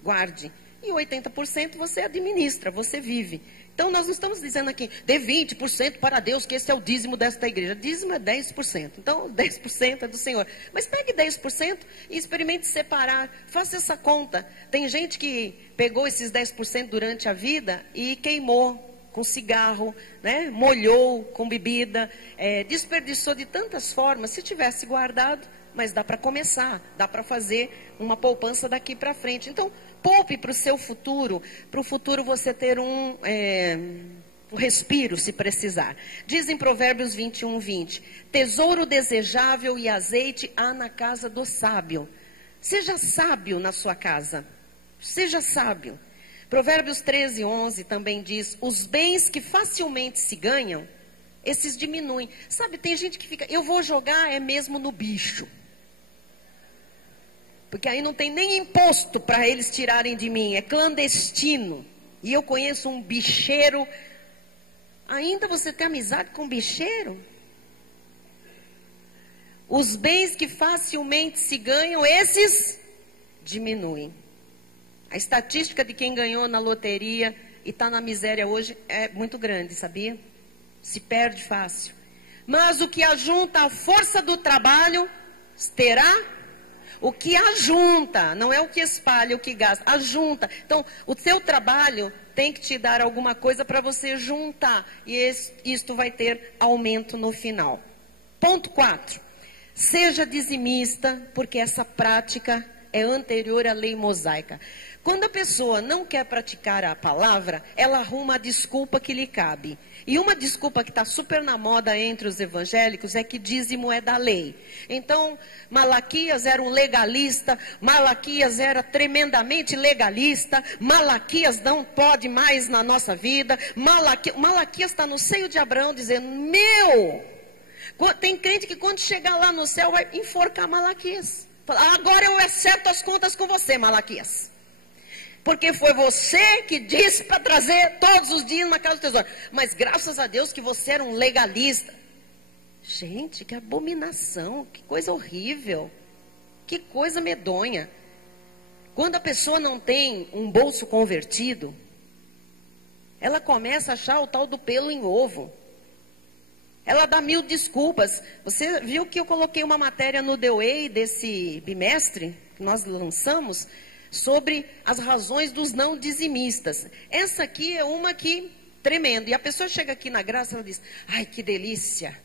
Guarde. E 80% você administra, você vive. Então, nós não estamos dizendo aqui, dê 20% para Deus, que esse é o dízimo desta igreja. Dízimo é 10%. Então, 10% é do Senhor. Mas pegue 10% e experimente separar. Faça essa conta. Tem gente que pegou esses 10% durante a vida e queimou com cigarro, né? Molhou com bebida, desperdiçou de tantas formas. Se tivesse guardado, mas dá para começar, dá para fazer uma poupança daqui para frente. Então, poupe para o seu futuro, para o futuro você ter um respiro, se precisar. Diz em Provérbios 21, 20, tesouro desejável e azeite há na casa do sábio. Seja sábio na sua casa, seja sábio. Provérbios 13, 11 também diz, os bens que facilmente se ganham, esses diminuem. Sabe, tem gente que fica, eu vou jogar mesmo no bicho. Porque aí não tem nem imposto para eles tirarem de mim, é clandestino. E eu conheço um bicheiro. Ainda você tem amizade com um bicheiro? Os bens que facilmente se ganham, esses diminuem. A estatística de quem ganhou na loteria e está na miséria hoje é muito grande, sabia? se perde fácil. Mas o que ajunta a força do trabalho terá. O que ajunta, não é o que espalha, o que gasta, ajunta. Então, o seu trabalho tem que te dar alguma coisa para você juntar. E isto vai ter aumento no final. Ponto 4. Seja dizimista, porque essa prática é anterior à lei mosaica. Quando a pessoa não quer praticar a palavra, ela arruma a desculpa que lhe cabe. E uma desculpa que está super na moda entre os evangélicos é que dízimo é da lei. Então, Malaquias era um legalista, Malaquias era tremendamente legalista, Malaquias não pode mais na nossa vida, Malaquias está no seio de Abraão dizendo, tem crente que quando chegar lá no céu vai enforcar Malaquias. Fala, agora eu acerto as contas com você, Malaquias. Porque foi você que disse para trazer todos os dias na casa do tesouro. Mas graças a Deus que você era um legalista. Gente, que abominação, que coisa horrível. Que coisa medonha. Quando a pessoa não tem um bolso convertido, ela começa a achar o tal do pelo em ovo. Ela dá 1000 desculpas. Você viu que eu coloquei uma matéria no The Way desse bimestre, que nós lançamos, sobre as razões dos não dizimistas. Essa aqui é uma que, tremendo. E a pessoa chega aqui na graça, ela diz, ai que delícia,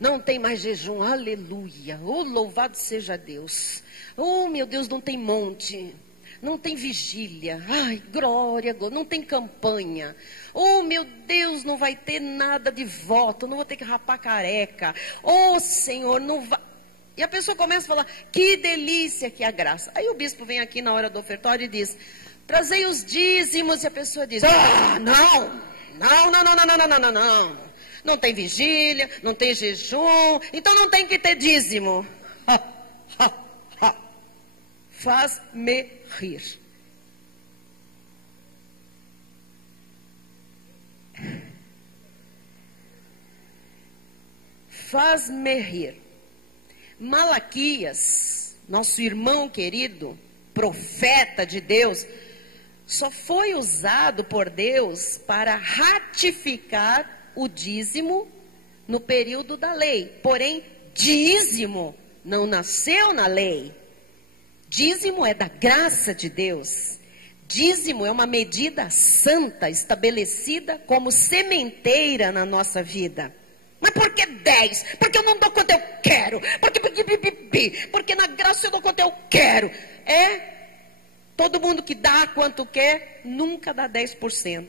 não tem mais jejum, aleluia, oh louvado seja Deus, oh meu Deus, não tem monte, não tem vigília, ai glória, não tem campanha, oh meu Deus, não vai ter nada de voto, não vou ter que rapar careca, oh Senhor, não vai... E a pessoa começa a falar, que delícia que é a graça. Aí o bispo vem aqui na hora do ofertório e diz, trazei os dízimos. E a pessoa diz, não. Não tem vigília, não tem jejum, então não tem que ter dízimo. Faz-me rir. Faz-me rir. Malaquias, nosso irmão querido, profeta de Deus, só foi usado por Deus para ratificar o dízimo no período da lei. Porém, dízimo não nasceu na lei. Dízimo é da graça de Deus. Dízimo é uma medida santa, estabelecida como sementeira na nossa vida. Mas por que 10? Porque eu não dou quanto eu quero. Porque na graça eu dou quanto eu quero. Todo mundo que dá quanto quer, nunca dá 10%.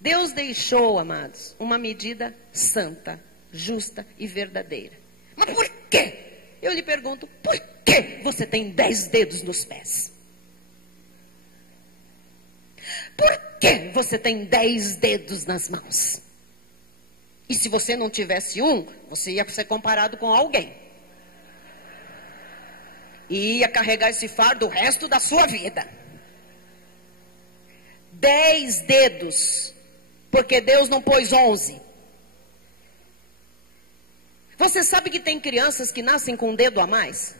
Deus deixou, amados, uma medida santa, justa e verdadeira. Mas por quê? Eu lhe pergunto, por que você tem 10 dedos nos pés? Por que você tem 10 dedos nas mãos? E se você não tivesse um, você ia ser comparado com alguém. E ia carregar esse fardo o resto da sua vida. 10 dedos, porque Deus não pôs 11. Você sabe que tem crianças que nascem com um dedo a mais?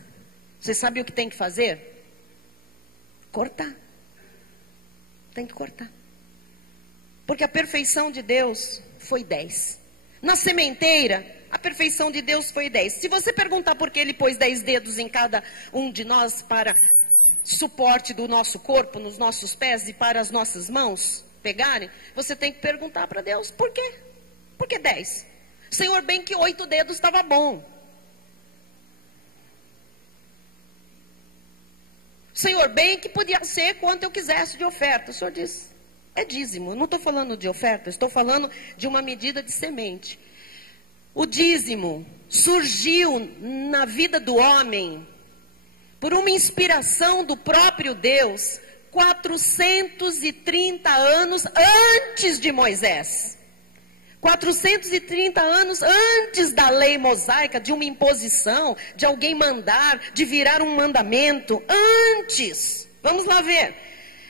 Você sabe o que tem que fazer? Cortar. Tem que cortar. Porque a perfeição de Deus foi 10. Na sementeira, a perfeição de Deus foi 10. Se você perguntar por que ele pôs 10 dedos em cada um de nós para suporte do nosso corpo, nos nossos pés e para as nossas mãos pegarem, você tem que perguntar para Deus, por quê? Por que 10? Senhor, bem que 8 dedos estava bom. Senhor, bem que podia ser quanto eu quisesse de oferta. O Senhor diz, é dízimo. Eu não estou falando de oferta, estou falando de uma medida de semente. O dízimo surgiu na vida do homem por uma inspiração do próprio Deus 430 anos antes de Moisés. 430 anos antes da lei mosaica, de uma imposição, de alguém mandar, de virar um mandamento. Antes. Vamos lá ver.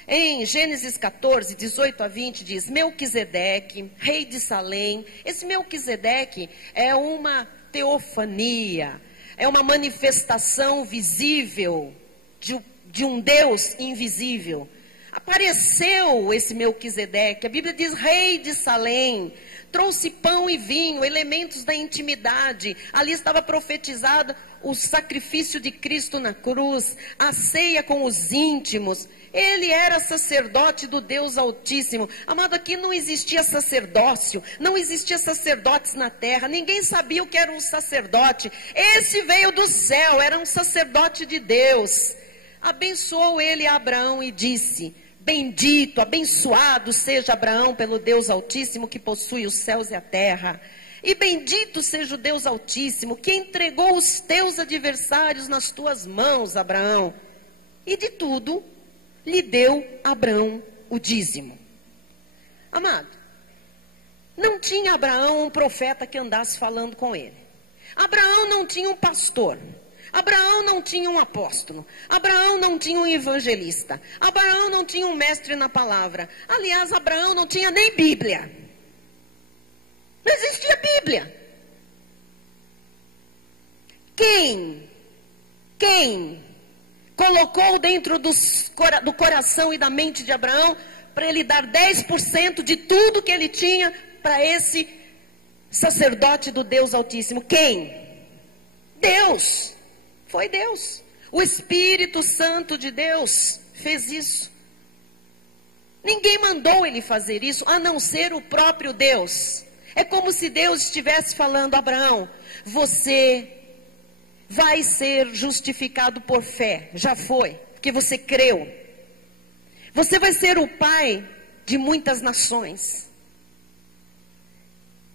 Em Gênesis 14, 18 a 20, diz, Melquisedeque, rei de Salém. Esse Melquisedeque é uma teofania, é uma manifestação visível de um Deus invisível. apareceu esse Melquisedeque. A Bíblia diz rei de Salém. Trouxe pão e vinho, elementos da intimidade. Ali estava profetizado o sacrifício de Cristo na cruz, a ceia com os íntimos. Ele era sacerdote do Deus Altíssimo. Amado, aqui não existia sacerdócio, não existia sacerdotes na terra, ninguém sabia o que era um sacerdote. Esse veio do céu, era um sacerdote de Deus. Abençoou ele a Abraão e disse: bendito, abençoado seja Abraão pelo Deus Altíssimo que possui os céus e a terra. E bendito seja o Deus Altíssimo que entregou os teus adversários nas tuas mãos, Abraão. E de tudo lhe deu Abraão o dízimo. Amado, não tinha Abraão um profeta que andasse falando com ele. Abraão não tinha um pastor. Abraão não tinha um apóstolo. Abraão não tinha um evangelista. Abraão não tinha um mestre na palavra. Aliás, Abraão não tinha nem Bíblia. Não existia Bíblia. Quem colocou dentro do coração e da mente de Abraão para ele dar 10% de tudo que ele tinha para esse sacerdote do Deus Altíssimo? Quem? Deus. Foi Deus. O Espírito Santo de Deus fez isso. Ninguém mandou ele fazer isso, a não ser o próprio Deus. É como se Deus estivesse falando: Abraão, você vai ser justificado por fé. Já foi, porque você creu. Você vai ser o pai de muitas nações.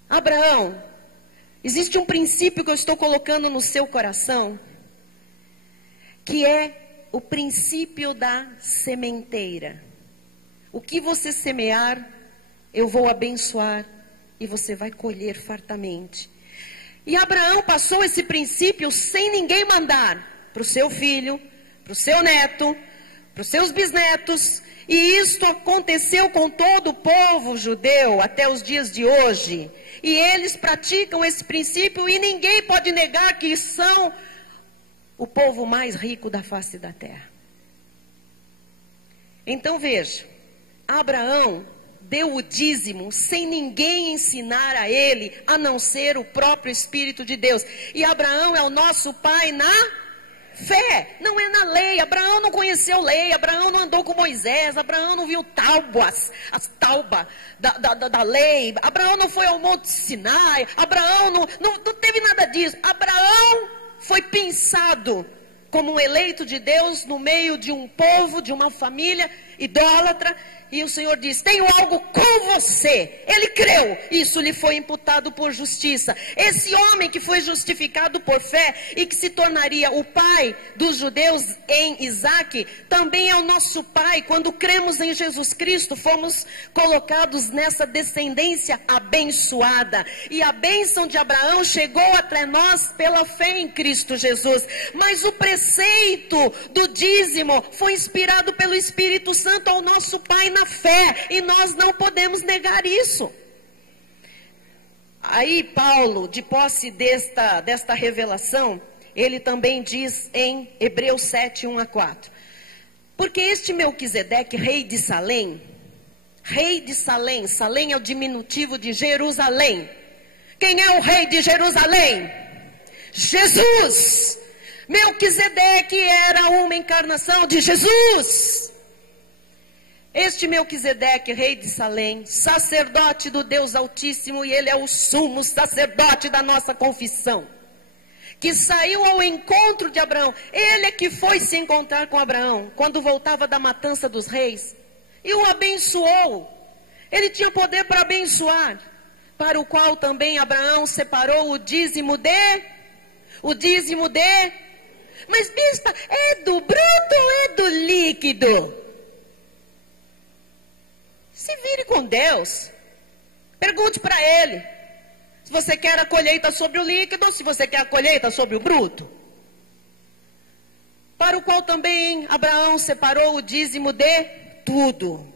Abraão, existe um princípio que eu estou colocando no seu coração, que é o princípio da sementeira. O que você semear, eu vou abençoar e você vai colher fartamente. E Abraão passou esse princípio sem ninguém mandar, para o seu filho, para o seu neto, para os seus bisnetos. E isto aconteceu com todo o povo judeu até os dias de hoje. E eles praticam esse princípio e ninguém pode negar que são o povo mais rico da face da terra. Então veja, Abraão deu o dízimo sem ninguém ensinar a ele, a não ser o próprio Espírito de Deus. E Abraão é o nosso pai na fé, não é na lei. Abraão não conheceu lei, Abraão não andou com Moisés, Abraão não viu as taubas da lei, Abraão não foi ao Monte Sinai, Abraão não teve nada disso. Abraão foi pensado como um eleito de Deus no meio de um povo, de uma família idólatra. E o Senhor diz: tenho algo com você. Ele creu, isso lhe foi imputado por justiça. Esse homem que foi justificado por fé e que se tornaria o pai dos judeus em Isaque, também é o nosso pai. Quando cremos em Jesus Cristo, fomos colocados nessa descendência abençoada. E a bênção de Abraão chegou até nós pela fé em Cristo Jesus. Mas o preceito do dízimo foi inspirado pelo Espírito Santo ao nosso pai na fé, e nós não podemos negar isso. Aí Paulo, de posse desta revelação, ele também diz em Hebreus 7, 1-4, porque este Melquisedeque, rei de Salém, Salém é o diminutivo de Jerusalém. Quem é o rei de Jerusalém? Jesus. Melquisedeque era uma encarnação de Jesus. Este Melquisedeque, rei de Salém, sacerdote do Deus Altíssimo, e ele é o sumo sacerdote da nossa confissão, que saiu ao encontro de Abraão. Ele é que foi se encontrar com Abraão, quando voltava da matança dos reis, e o abençoou. Ele tinha poder para abençoar, para o qual também Abraão separou o dízimo de... Mas bispa, é do bruto ou é do líquido? Se vire com Deus. Pergunte para ele se você quer a colheita sobre o líquido ou se você quer a colheita sobre o bruto. Para o qual também Abraão separou o dízimo de tudo.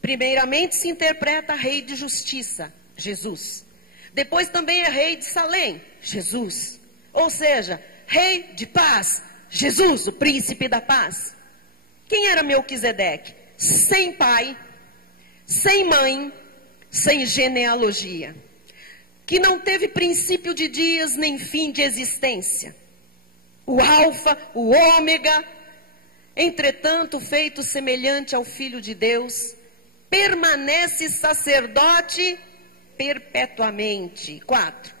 Primeiramente se interpreta rei de justiça, Jesus. Depois também é rei de Salém, Jesus. Ou seja, rei de paz, Jesus, o príncipe da paz. Quem era Melquisedeque? sem pai, sem mãe, sem genealogia, que não teve princípio de dias nem fim de existência, o alfa, o ômega, entretanto feito semelhante ao Filho de Deus, permanece sacerdote perpetuamente. 4.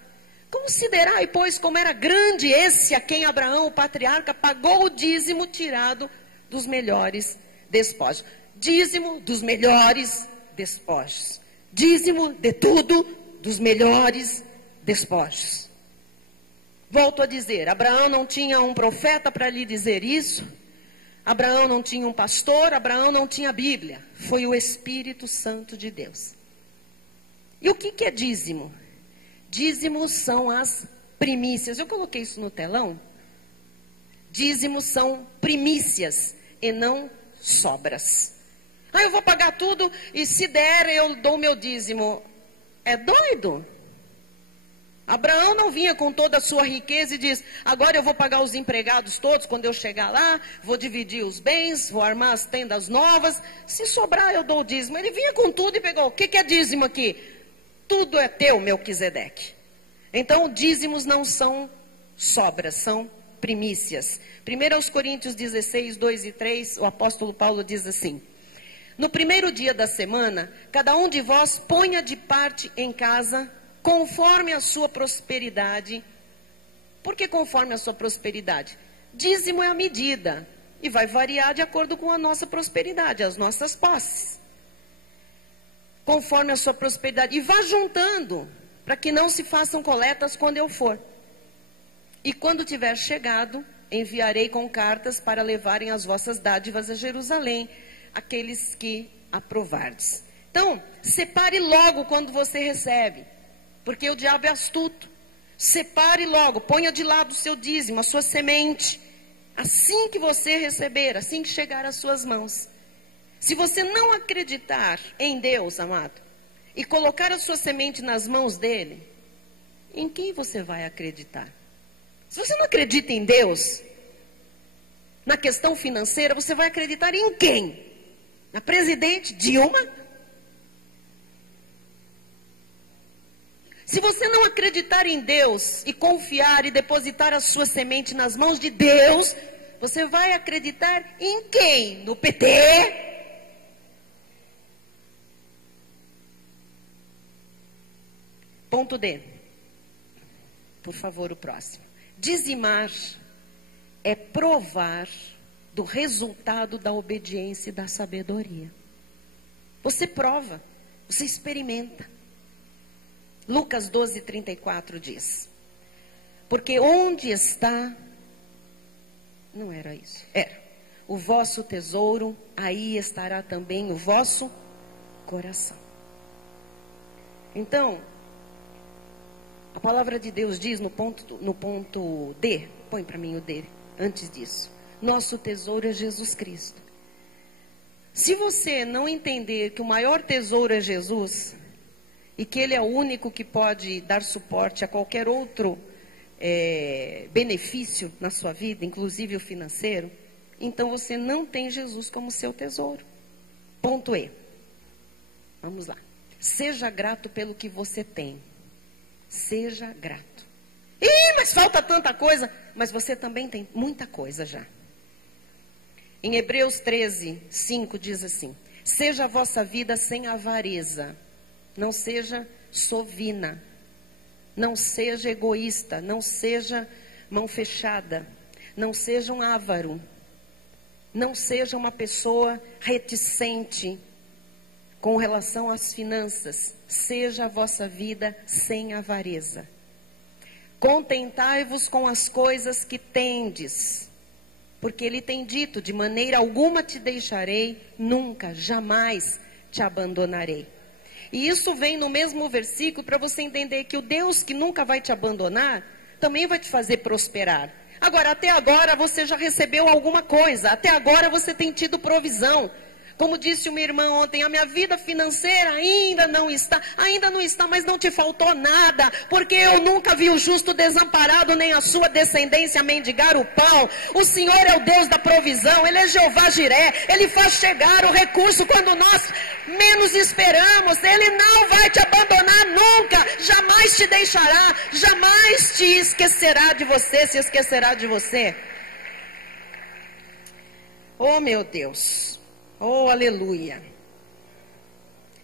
Considerai, pois, como era grande esse a quem Abraão, o patriarca, pagou o dízimo tirado dos melhores despojos. Dízimo dos melhores despojos. Dízimo de tudo dos melhores despojos. Volto a dizer, Abraão não tinha um profeta para lhe dizer isso. Abraão não tinha um pastor, Abraão não tinha Bíblia. Foi o Espírito Santo de Deus. E o que é dízimo? Dízimos são as primícias. Eu coloquei isso no telão. Dízimos são primícias e não sobras. Ah, eu vou pagar tudo e se der eu dou meu dízimo. É doido? Abraão não vinha com toda a sua riqueza e diz, agora eu vou pagar os empregados todos, quando eu chegar lá, vou dividir os bens, vou armar as tendas novas, se sobrar eu dou o dízimo. Ele vinha com tudo e pegou, o que é dízimo aqui? Tudo é teu, Melquisedeque. Então, dízimos não são sobras, são primícias. 1 Coríntios 16, 2 e 3, o apóstolo Paulo diz assim, no primeiro dia da semana, cada um de vós ponha de parte em casa, conforme a sua prosperidade. Por que conforme a sua prosperidade? Dízimo é a medida e vai variar de acordo com a nossa prosperidade, as nossas posses. Conforme a sua prosperidade. E vá juntando, para que não se façam coletas quando eu for. E quando tiver chegado, enviarei com cartas para levarem as vossas dádivas a Jerusalém, aqueles que aprovardes. Então, separe logo quando você recebe. Porque o diabo é astuto. Separe logo, ponha de lado o seu dízimo, a sua semente. Assim que você receber, assim que chegar às suas mãos. Se você não acreditar em Deus, amado, e colocar a sua semente nas mãos dele, em quem você vai acreditar? Se você não acredita em Deus, na questão financeira, você vai acreditar em quem? Na presidente Dilma? Se você não acreditar em Deus e confiar e depositar a sua semente nas mãos de Deus, você vai acreditar em quem? No PT? Ponto D. Por favor, o próximo. Dizimar é provar do resultado da obediência e da sabedoria. Você prova, você experimenta. Lucas 12, 34 diz, porque onde está, não era isso, era, o vosso tesouro, aí estará também o vosso coração. Então, a palavra de Deus diz no ponto D, põe para mim o D, antes disso, nosso tesouro é Jesus Cristo. Se você não entender que o maior tesouro é Jesus, e que Ele é o único que pode dar suporte a qualquer outro benefício na sua vida, inclusive o financeiro, então você não tem Jesus como seu tesouro. Ponto E. Vamos lá. Seja grato pelo que você tem. Seja grato. Ih, mas falta tanta coisa. Mas você também tem muita coisa já. Em Hebreus 13, 5 diz assim, seja a vossa vida sem avareza. Não seja sovina, não seja egoísta, não seja mão fechada, não seja um avaro, não seja uma pessoa reticente com relação às finanças. Seja a vossa vida sem avareza. Contentai-vos com as coisas que tendes, porque Ele tem dito, de maneira alguma te deixarei, nunca, jamais te abandonarei. E isso vem no mesmo versículo para você entender que o Deus que nunca vai te abandonar, também vai te fazer prosperar. Agora, até agora você já recebeu alguma coisa, até agora você tem tido provisão. Como disse uma irmã ontem, a minha vida financeira ainda não está, mas não te faltou nada, porque eu nunca vi o justo desamparado, nem a sua descendência mendigar o pão. O Senhor é o Deus da provisão, Ele é Jeová Jiré, Ele faz chegar o recurso quando nós menos esperamos. Ele não vai te abandonar nunca, jamais te deixará, jamais te esquecerá de você, se esquecerá de você. Oh meu Deus, oh aleluia.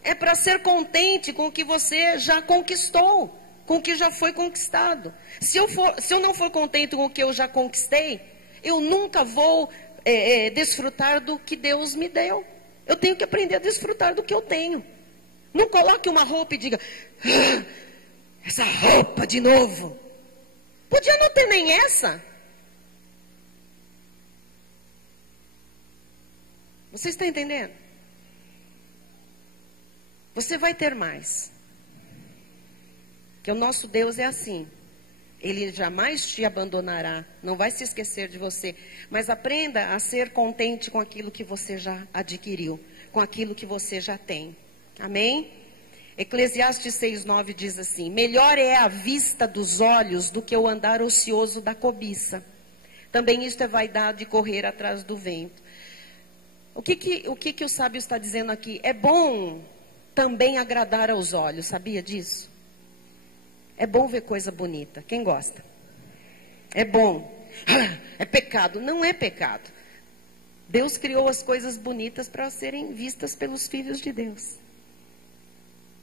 É para ser contente com o que você já conquistou, com o que já foi conquistado. Se eu não for contente com o que eu já conquistei, eu nunca vou desfrutar do que Deus me deu. Eu tenho que aprender a desfrutar do que eu tenho. Não coloque uma roupa e diga, essa roupa de novo. Podia não ter nem essa. Você está entendendo? Você vai ter mais. Que o nosso Deus é assim. Ele jamais te abandonará, não vai se esquecer de você. Mas aprenda a ser contente com aquilo que você já adquiriu, com aquilo que você já tem. Amém? Eclesiastes 6:9 diz assim: melhor é a vista dos olhos do que o andar ocioso da cobiça. Também isto é vaidade de correr atrás do vento. O que o sábio está dizendo aqui? É bom também agradar aos olhos, sabia disso? É bom ver coisa bonita. Quem gosta? É bom. É pecado. Não é pecado. Deus criou as coisas bonitas para serem vistas pelos filhos de Deus.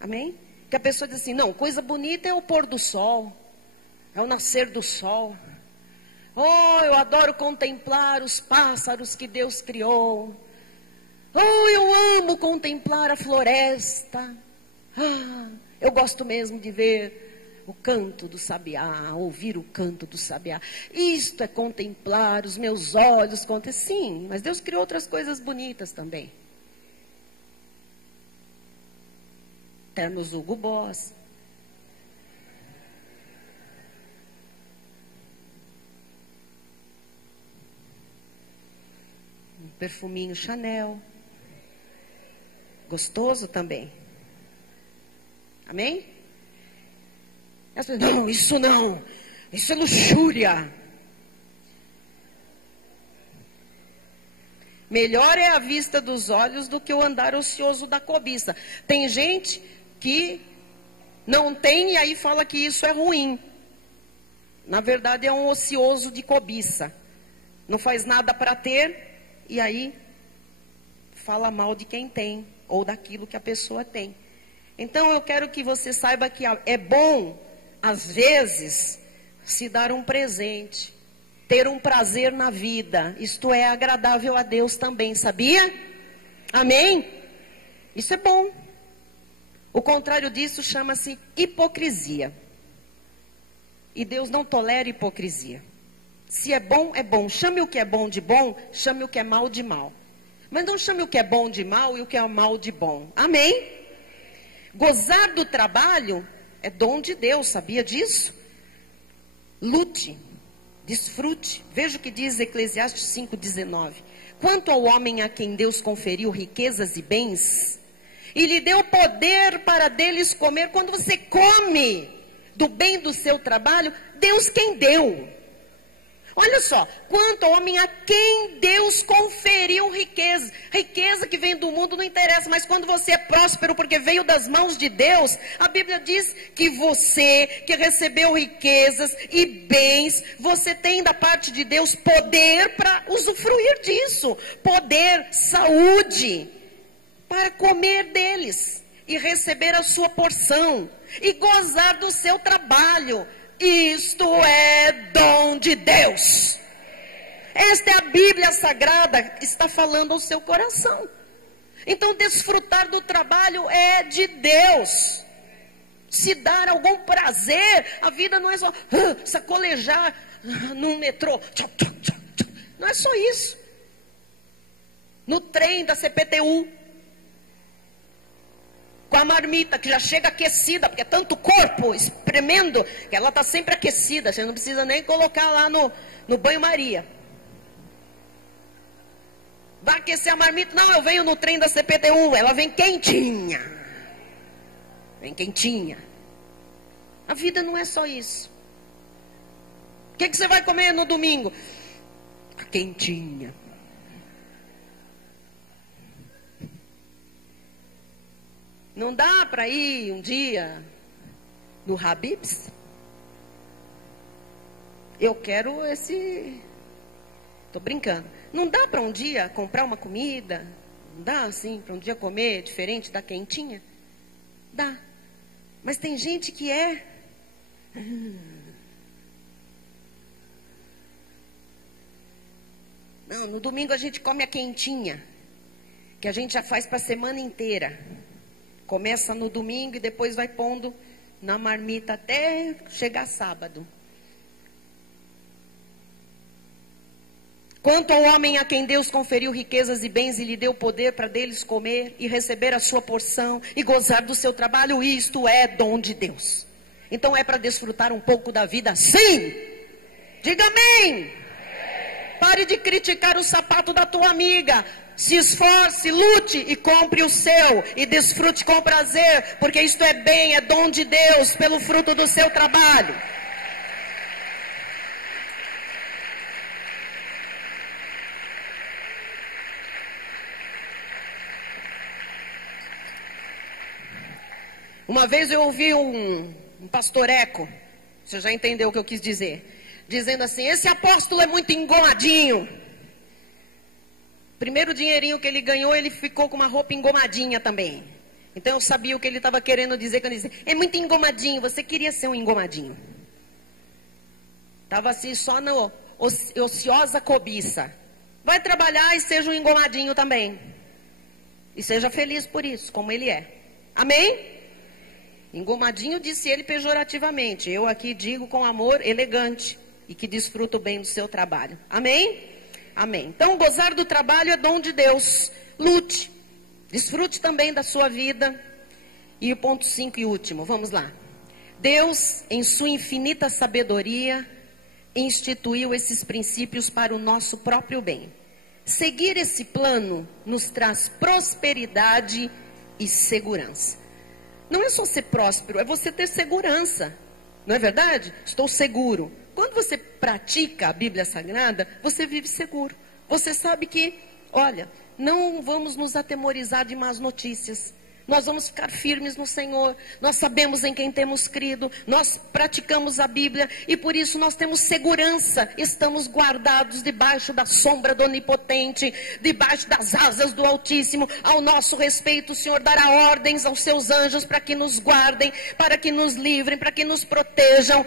Amém? Que a pessoa diz assim, não, coisa bonita é o pôr do sol. É o nascer do sol. Oh, eu adoro contemplar os pássaros que Deus criou. Oh, eu amo contemplar a floresta. Eu gosto mesmo de ver o canto do sabiá, ouvir o canto do sabiá. Isto é contemplar, os meus olhos sim, mas Deus criou outras coisas bonitas também. Termos Hugo Boss. Um perfuminho Chanel. Gostoso também. Amém? Não, isso não. Isso é luxúria. Melhor é a vista dos olhos do que o andar ocioso da cobiça. Tem gente que não tem e aí fala que isso é ruim. Na verdade é um ocioso de cobiça. Não faz nada para ter e aí fala mal de quem tem ou daquilo que a pessoa tem. Então eu quero que você saiba que é bom, às vezes, se dar um presente, ter um prazer na vida. Isto é agradável a Deus também, sabia? Amém? Isso é bom. O contrário disso chama-se hipocrisia. E Deus não tolera hipocrisia. Se é bom, é bom. Chame o que é bom de bom, chame o que é mal de mal. Mas não chame o que é bom de mal e o que é mal de bom. Amém? Gozar do trabalho é dom de Deus, sabia disso? Lute, desfrute. Veja o que diz Eclesiastes 5:19. Quanto ao homem a quem Deus conferiu riquezas e bens, e lhe deu poder para deles comer, quando você come do bem do seu trabalho, Deus quem deu. Olha só, quanto ao homem a quem Deus conferiu riqueza. Riqueza que vem do mundo não interessa, mas quando você é próspero porque veio das mãos de Deus, a Bíblia diz que você que recebeu riquezas e bens, você tem da parte de Deus poder para usufruir disso. Poder, saúde, para comer deles e receber a sua porção e gozar do seu trabalho. Isto é dom de Deus. Esta é a Bíblia Sagrada que está falando ao seu coração. Então desfrutar do trabalho é de Deus. Se dar algum prazer, a vida não é só sacolejar num metrô. Não é só isso. No trem da CPTU. Com a marmita que já chega aquecida, porque é tanto corpo espremendo, que ela está sempre aquecida, você não precisa nem colocar lá no banho-maria. Vai aquecer a marmita? Não, eu venho no trem da CPTU. Ela vem quentinha. Vem quentinha. A vida não é só isso. O que você vai comer no domingo? Quentinha. Não dá para ir um dia no Habib's? Eu quero esse... Tô brincando. Não dá para um dia comprar uma comida? Não dá assim para um dia comer diferente da quentinha? Dá. Mas tem gente que é... Não, no domingo a gente come a quentinha, que a gente já faz para a semana inteira. Começa no domingo e depois vai pondo na marmita até chegar sábado. Quanto ao homem a quem Deus conferiu riquezas e bens e lhe deu poder para deles comer e receber a sua porção e gozar do seu trabalho, isto é dom de Deus. Então é para desfrutar um pouco da vida, sim. Diga amém. Pare de criticar o sapato da tua amiga. Se esforce, lute e compre o seu. E desfrute com prazer, porque isto é bem, é dom de Deus pelo fruto do seu trabalho. Uma vez eu ouvi um pastoreco, você já entendeu o que eu quis dizer, dizendo assim: esse apóstolo é muito engomadinho. Primeiro dinheirinho que ele ganhou, ele ficou com uma roupa engomadinha também. Então eu sabia o que ele estava querendo dizer quando ele dizia: é muito engomadinho, você queria ser um engomadinho. Estava assim só na ociosa cobiça. Vai trabalhar e seja um engomadinho também. E seja feliz por isso, como ele é. Amém? Engomadinho, disse ele pejorativamente. Eu aqui digo com amor, elegante, e que desfruto bem do seu trabalho. Amém? Amém. Então, gozar do trabalho é dom de Deus. Lute. Desfrute também da sua vida. E o ponto 5 e último, vamos lá. Deus, em sua infinita sabedoria, instituiu esses princípios para o nosso próprio bem. Seguir esse plano nos traz prosperidade e segurança. Não é só ser próspero, é você ter segurança. Não é verdade? Estou seguro. Quando você pratica a Bíblia Sagrada, você vive seguro. Você sabe que, olha, não vamos nos atemorizar de más notícias. Nós vamos ficar firmes no Senhor. Nós sabemos em quem temos crido. Nós praticamos a Bíblia. E por isso nós temos segurança. Estamos guardados debaixo da sombra do Onipotente. Debaixo das asas do Altíssimo. Ao nosso respeito, o Senhor dará ordens aos seus anjos para que nos guardem, para que nos livrem, para que nos protejam.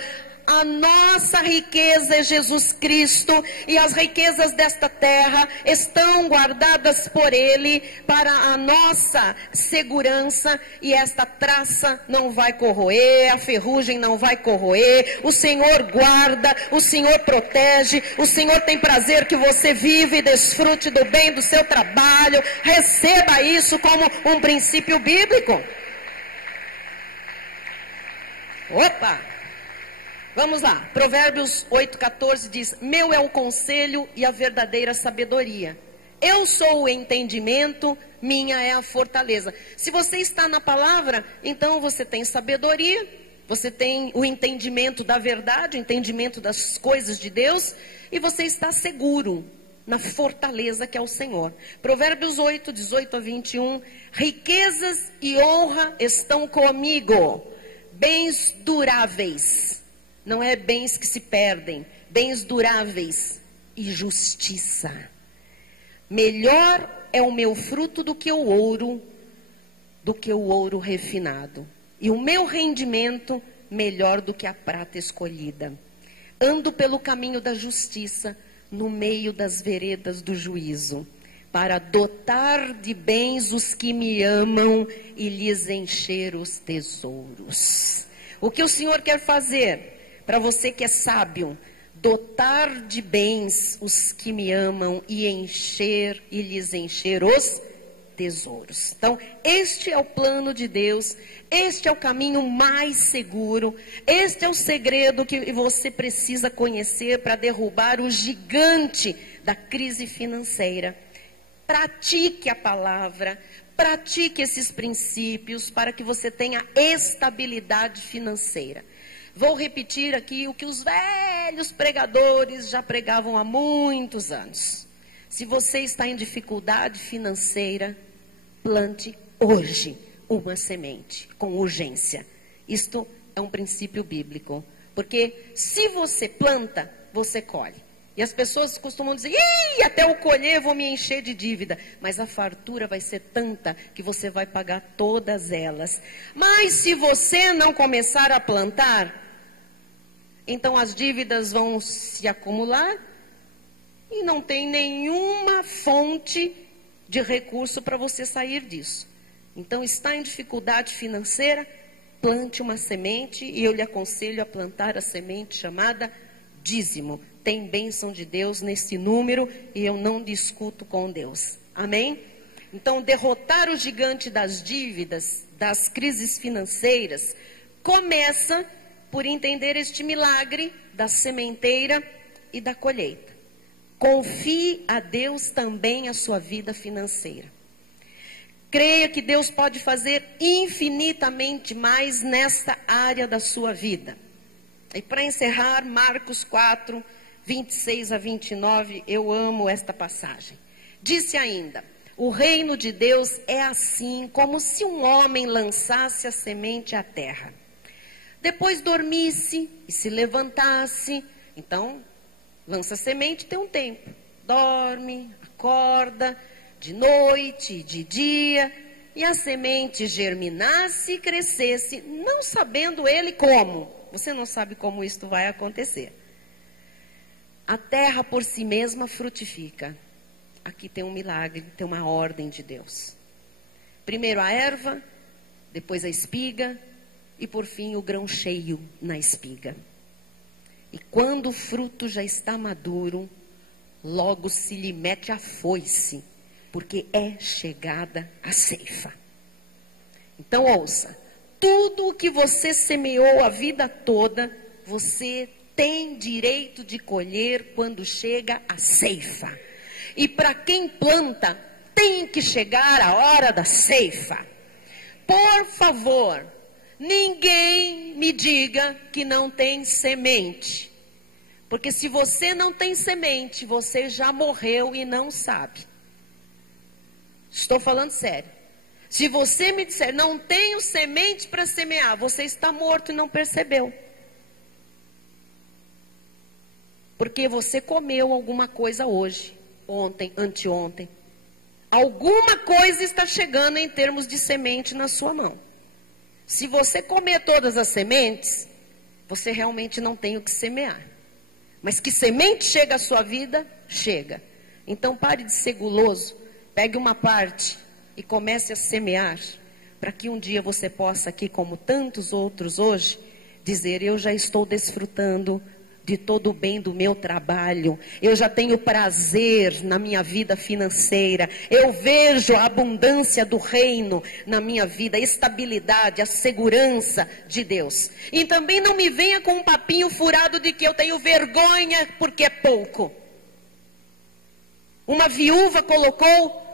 A nossa riqueza é Jesus Cristo, e as riquezas desta terra estão guardadas por Ele para a nossa segurança, e esta traça não vai corroer, a ferrugem não vai corroer. O Senhor guarda, o Senhor protege, o Senhor tem prazer que você vive e desfrute do bem do seu trabalho. Receba isso como um princípio bíblico. Opa! Vamos lá, Provérbios 8,14 diz: meu é o conselho e a verdadeira sabedoria. Eu sou o entendimento, minha é a fortaleza. Se você está na palavra, então você tem sabedoria, você tem o entendimento da verdade, o entendimento das coisas de Deus, e você está seguro na fortaleza que é o Senhor. Provérbios 8, 18 a 21, riquezas e honra estão comigo, bens duráveis. Não é bens que se perdem, bens duráveis e justiça. Melhor é o meu fruto do que o ouro refinado. E o meu rendimento melhor do que a prata escolhida. Ando pelo caminho da justiça, no meio das veredas do juízo, para dotar de bens os que me amam e lhes encher os tesouros. O que o Senhor quer fazer? Para você que é sábio, dotar de bens os que me amam e lhes encher os tesouros. Então, este é o plano de Deus, este é o caminho mais seguro, este é o segredo que você precisa conhecer para derrubar o gigante da crise financeira. pratique a palavra, pratique esses princípios para que você tenha estabilidade financeira. Vou repetir aqui o que os velhos pregadores já pregavam há muitos anos. Se você está em dificuldade financeira, plante hoje uma semente com urgência. Isto é um princípio bíblico. Porque se você planta, você colhe. E as pessoas costumam dizer, ih, até eu colher vou me encher de dívida. Mas a fartura vai ser tanta que você vai pagar todas elas. Mas se você não começar a plantar, então as dívidas vão se acumular e não tem nenhuma fonte de recurso para você sair disso. Então está em dificuldade financeira, plante uma semente e eu lhe aconselho a plantar a semente chamada dízimo. Tem bênção de Deus nesse número e eu não discuto com Deus. Amém? Então, derrotar o gigante das dívidas, das crises financeiras, começa por entender este milagre da sementeira e da colheita. Confie a Deus também a sua vida financeira. Creia que Deus pode fazer infinitamente mais nesta área da sua vida. E para encerrar, Marcos 4, 26 a 29, eu amo esta passagem. Disse ainda, o reino de Deus é assim como se um homem lançasse a semente à terra. Depois dormisse e se levantasse. Então, lança a semente, tem um tempo. Dorme, acorda, de noite, de dia, e a semente germinasse e crescesse, não sabendo ele como. Você não sabe como isto vai acontecer. A terra por si mesma frutifica. Aqui tem um milagre, tem uma ordem de Deus. Primeiro a erva, depois a espiga e por fim o grão cheio na espiga. E quando o fruto já está maduro, logo se lhe mete a foice, porque é chegada a ceifa. Então ouça, tudo o que você semeou a vida toda, você tem direito de colher quando chega a ceifa. E para quem planta, tem que chegar a hora da ceifa. Por favor, ninguém me diga que não tem semente. Porque se você não tem semente, você já morreu e não sabe. Estou falando sério. Se você me disser, não tenho semente para semear, você está morto e não percebeu. Porque você comeu alguma coisa hoje, ontem, anteontem. Alguma coisa está chegando em termos de semente na sua mão. Se você comer todas as sementes, você realmente não tem o que semear. Mas que semente chega à sua vida, chega. Então pare de ser guloso, pegue uma parte e comece a semear, para que um dia você possa aqui, como tantos outros hoje, dizer, eu já estou desfrutando de todo o bem do meu trabalho, eu já tenho prazer na minha vida financeira, eu vejo a abundância do reino na minha vida, a estabilidade, a segurança de Deus. E também não me venha com um papinho furado de que eu tenho vergonha porque é pouco. Uma viúva colocou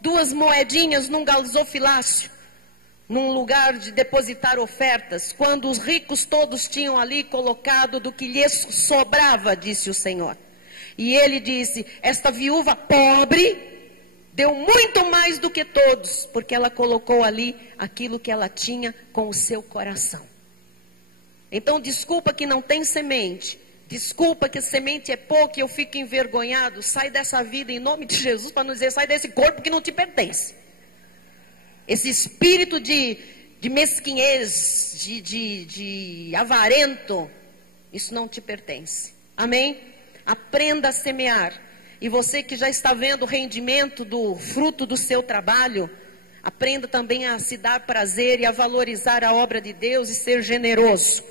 2 moedinhas num gasofilácio, num lugar de depositar ofertas, quando os ricos todos tinham ali colocado do que lhes sobrava, disse o Senhor. E ele disse, esta viúva pobre deu muito mais do que todos, porque ela colocou ali aquilo que ela tinha com o seu coração. Então desculpa que não tem semente, desculpa que a semente é pouca e eu fico envergonhado, sai dessa vida em nome de Jesus, para não dizer, sai desse corpo que não te pertence. Esse espírito de mesquinhez, de avarento, isso não te pertence. Amém? Aprenda a semear. E você que já está vendo o rendimento do fruto do seu trabalho, aprenda também a se dar prazer e a valorizar a obra de Deus e ser generoso.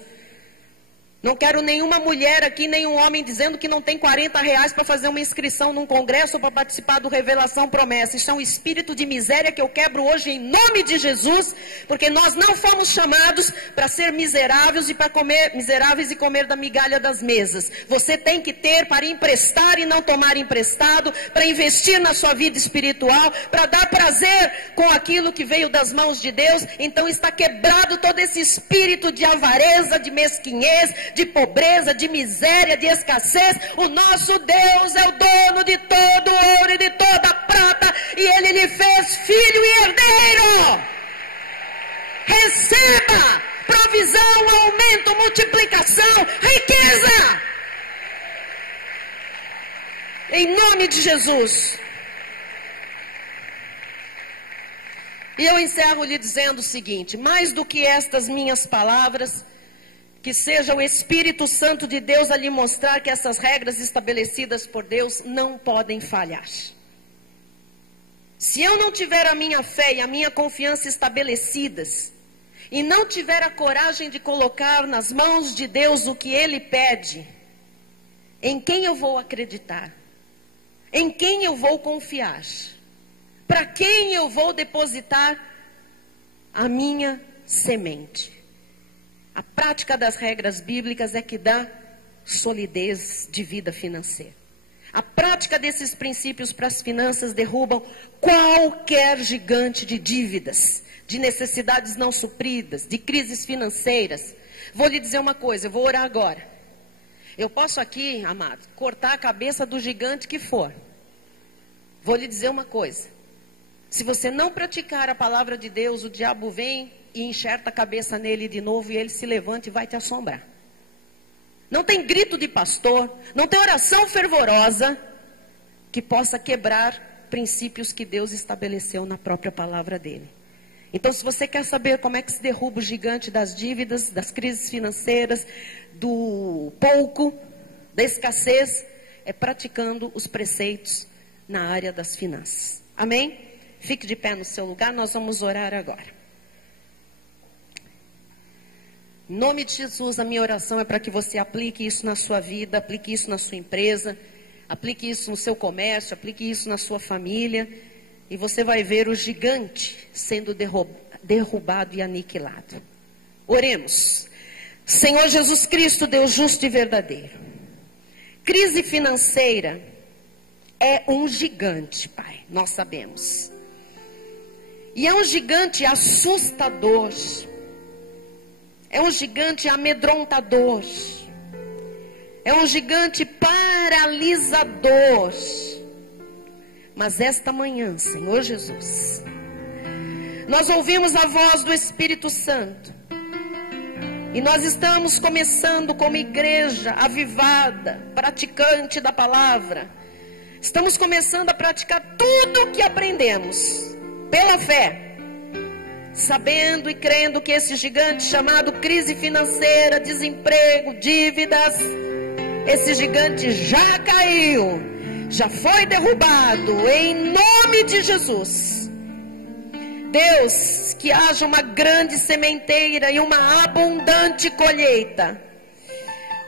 Não quero nenhuma mulher aqui, nenhum homem dizendo que não tem R$40 para fazer uma inscrição num congresso ou para participar do Revelação Promessa. Isso é um espírito de miséria que eu quebro hoje em nome de Jesus, porque nós não fomos chamados para ser miseráveis e comer da migalha das mesas. Você tem que ter para emprestar e não tomar emprestado, para investir na sua vida espiritual, para dar prazer com aquilo que veio das mãos de Deus. Então está quebrado todo esse espírito de avareza, de mesquinhez, de pobreza, de miséria, de escassez. O nosso Deus é o dono de todo o ouro e de toda a prata, e Ele lhe fez filho e herdeiro. Receba provisão, aumento, multiplicação, riqueza, em nome de Jesus. E eu encerro lhe dizendo o seguinte: mais do que estas minhas palavras, que seja o Espírito Santo de Deus a lhe mostrar que essas regras estabelecidas por Deus não podem falhar. Se eu não tiver a minha fé e a minha confiança estabelecidas, e não tiver a coragem de colocar nas mãos de Deus o que Ele pede, em quem eu vou acreditar? Em quem eu vou confiar? Para quem eu vou depositar a minha semente? A prática das regras bíblicas é que dá solidez de vida financeira. A prática desses princípios para as finanças derrubam qualquer gigante de dívidas, de necessidades não supridas, de crises financeiras. Vou lhe dizer uma coisa, eu vou orar agora. Eu posso aqui, amado, cortar a cabeça do gigante que for. Vou lhe dizer uma coisa. Se você não praticar a palavra de Deus, o diabo vem e enxerta a cabeça nele de novo e ele se levanta e vai te assombrar. Não tem grito de pastor, não tem oração fervorosa que possa quebrar princípios que Deus estabeleceu na própria palavra dele. Então, se você quer saber como é que se derruba o gigante das dívidas, das crises financeiras, do pouco, da escassez, é praticando os preceitos na área das finanças. Amém? Fique de pé no seu lugar, nós vamos orar agora. Em nome de Jesus, a minha oração é para que você aplique isso na sua vida, aplique isso na sua empresa, aplique isso no seu comércio, aplique isso na sua família, e você vai ver o gigante sendo derrubado e aniquilado. Oremos. Senhor Jesus Cristo, Deus justo e verdadeiro, crise financeira é um gigante, Pai, nós sabemos. E é um gigante assustador. É um gigante amedrontador. É um gigante paralisador. Mas esta manhã, Senhor Jesus, nós ouvimos a voz do Espírito Santo. E nós estamos começando como igreja avivada, praticante da palavra. Estamos começando a praticar tudo o que aprendemos pela fé, sabendo e crendo que esse gigante chamado crise financeira, desemprego, dívidas, esse gigante já caiu, já foi derrubado, em nome de Jesus. Deus, que haja uma grande sementeira e uma abundante colheita,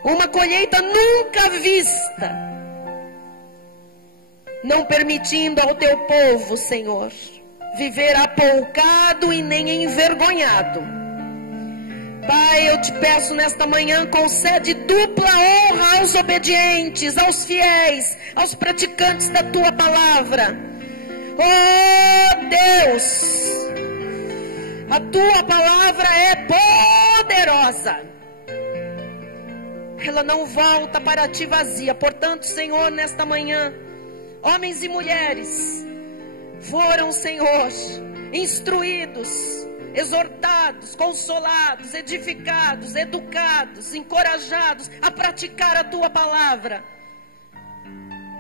uma colheita nunca vista, não permitindo ao teu povo, Senhor, viver apoucado e nem envergonhado. Pai, eu te peço nesta manhã, concede dupla honra aos obedientes, aos fiéis, aos praticantes da tua palavra. Oh Deus, a tua palavra é poderosa, ela não volta para ti vazia. Portanto, Senhor, nesta manhã, homens e mulheres foram, Senhor, instruídos, exortados, consolados, edificados, educados, encorajados a praticar a tua palavra.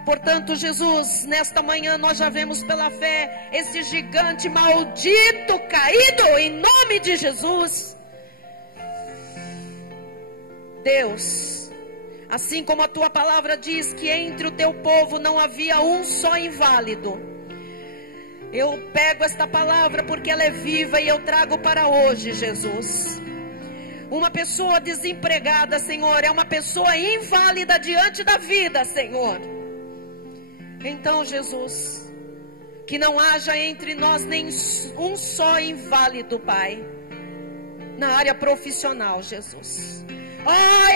Portanto, Jesus, nesta manhã nós já vemos pela fé esse gigante maldito caído em nome de Jesus. Deus, assim como a tua palavra diz que entre o teu povo não havia um só inválido, eu pego esta palavra porque ela é viva e eu trago para hoje, Jesus. Uma pessoa desempregada, Senhor, é uma pessoa inválida diante da vida, Senhor. Então, Jesus, que não haja entre nós nem um só inválido, Pai, na área profissional, Jesus.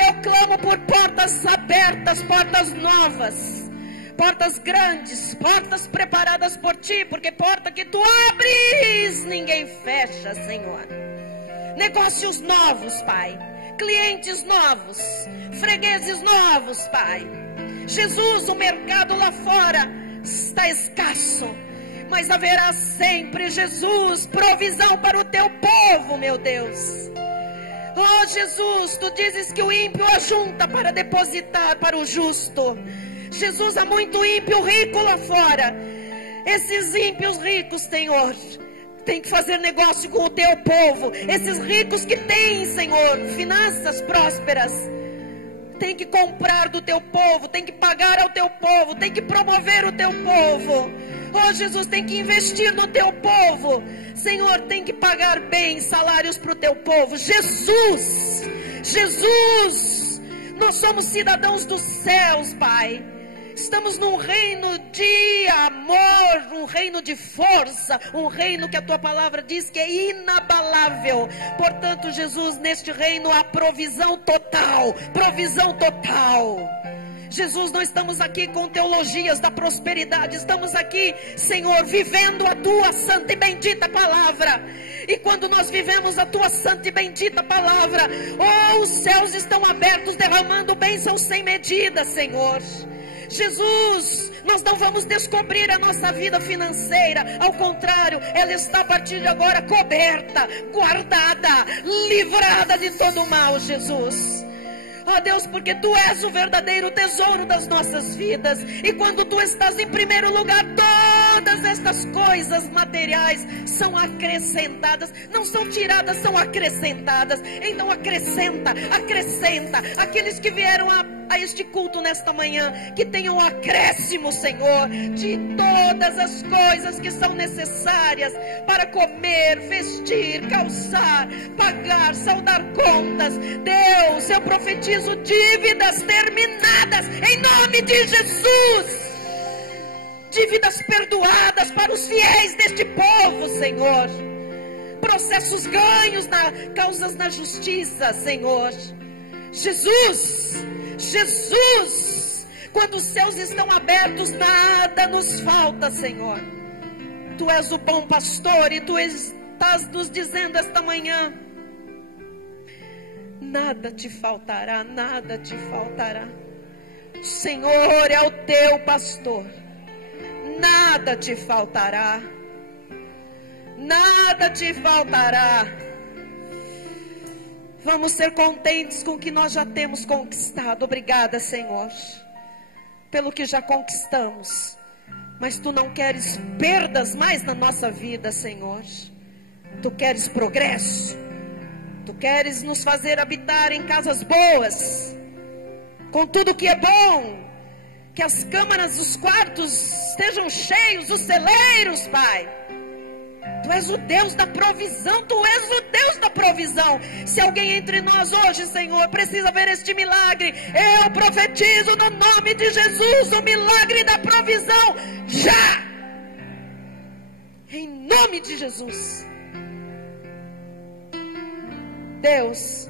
Eu clamo por portas abertas, portas novas, portas grandes, portas preparadas por Ti, porque porta que Tu abres, ninguém fecha, Senhor. Negócios novos, Pai, clientes novos, fregueses novos, Pai. Jesus, o mercado lá fora está escasso, mas haverá sempre, Jesus, provisão para o Teu povo, meu Deus. Oh, Jesus, Tu dizes que o ímpio ajunta para depositar para o justo. Jesus, há muito ímpio rico lá fora. Esses ímpios ricos, Senhor, tem que fazer negócio com o Teu povo. Esses ricos que têm, Senhor, finanças prósperas, tem que comprar do Teu povo, tem que pagar ao Teu povo, tem que promover o Teu povo. Oh, Jesus, tem que investir no Teu povo. Senhor, tem que pagar bem salários para o Teu povo. Jesus, Jesus, nós somos cidadãos dos céus, Pai. Estamos num reino de amor, um reino de força, um reino que a Tua palavra diz que é inabalável. Portanto, Jesus, neste reino há provisão total, provisão total. Jesus, não estamos aqui com teologias da prosperidade, estamos aqui, Senhor, vivendo a Tua santa e bendita palavra. E quando nós vivemos a Tua santa e bendita palavra, os céus estão abertos, derramando bênçãos sem medida, Senhor. Jesus, nós não vamos descobrir a nossa vida financeira, ao contrário, ela está a partir de agora coberta, guardada, livrada de todo o mal, Jesus. Oh Deus, porque Tu és o verdadeiro tesouro das nossas vidas. E quando Tu estás em primeiro lugar, todas estas coisas materiais são acrescentadas. Não são tiradas, são acrescentadas. Então acrescenta, acrescenta. Aqueles que vieram a este culto nesta manhã, que tenham um acréscimo, Senhor, de todas as coisas que são necessárias para comer, vestir, calçar, pagar, saldar contas. Deus, eu profetizo dívidas terminadas em nome de Jesus. Dívidas perdoadas para os fiéis deste povo, Senhor. Processos ganhos, causas na justiça, Senhor. Jesus, Jesus, quando os céus estão abertos, nada nos falta, Senhor. Tu és o bom pastor e Tu estás nos dizendo esta manhã: nada te faltará, nada te faltará. O Senhor é o teu pastor, nada te faltará, nada te faltará. Vamos ser contentes com o que nós já temos conquistado. Obrigada, Senhor, pelo que já conquistamos. Mas Tu não queres perdas mais na nossa vida, Senhor. Tu queres progresso. Tu queres nos fazer habitar em casas boas, com tudo que é bom. Que as câmaras, os quartos estejam cheios, os celeiros, Pai. Tu és o Deus da provisão, Tu és o Deus da provisão. Se alguém entre nós hoje, Senhor, precisa ver este milagre, eu profetizo no nome de Jesus o milagre da provisão, já! Em nome de Jesus. Deus,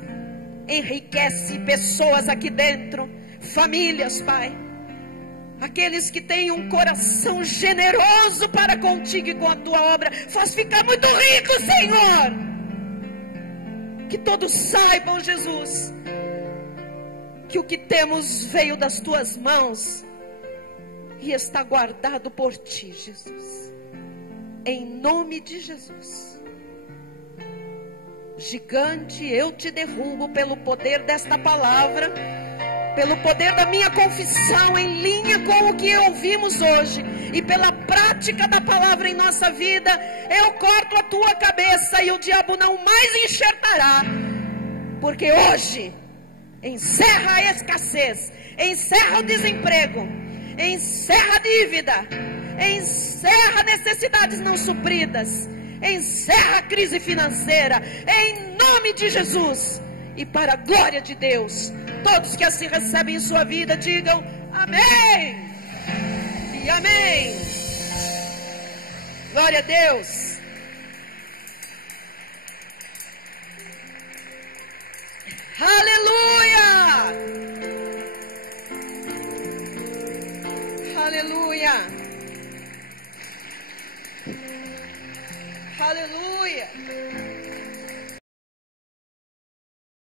enriquece pessoas aqui dentro, famílias, Pai. Aqueles que têm um coração generoso para contigo e com a Tua obra, faz ficar muito rico, Senhor. Que todos saibam, Jesus, que o que temos veio das Tuas mãos e está guardado por Ti, Jesus. Em nome de Jesus. Gigante, eu te derrubo pelo poder desta palavra, pelo poder da minha confissão em linha com o que ouvimos hoje e pela prática da palavra em nossa vida. Eu corto a tua cabeça e o diabo não mais enxertará, porque hoje encerra a escassez, encerra o desemprego, encerra a dívida, encerra necessidades não supridas, encerra a crise financeira, em nome de Jesus. e para a glória de Deus. Todos que assim recebem em sua vida, digam amém e amém. Glória a Deus. Aleluia.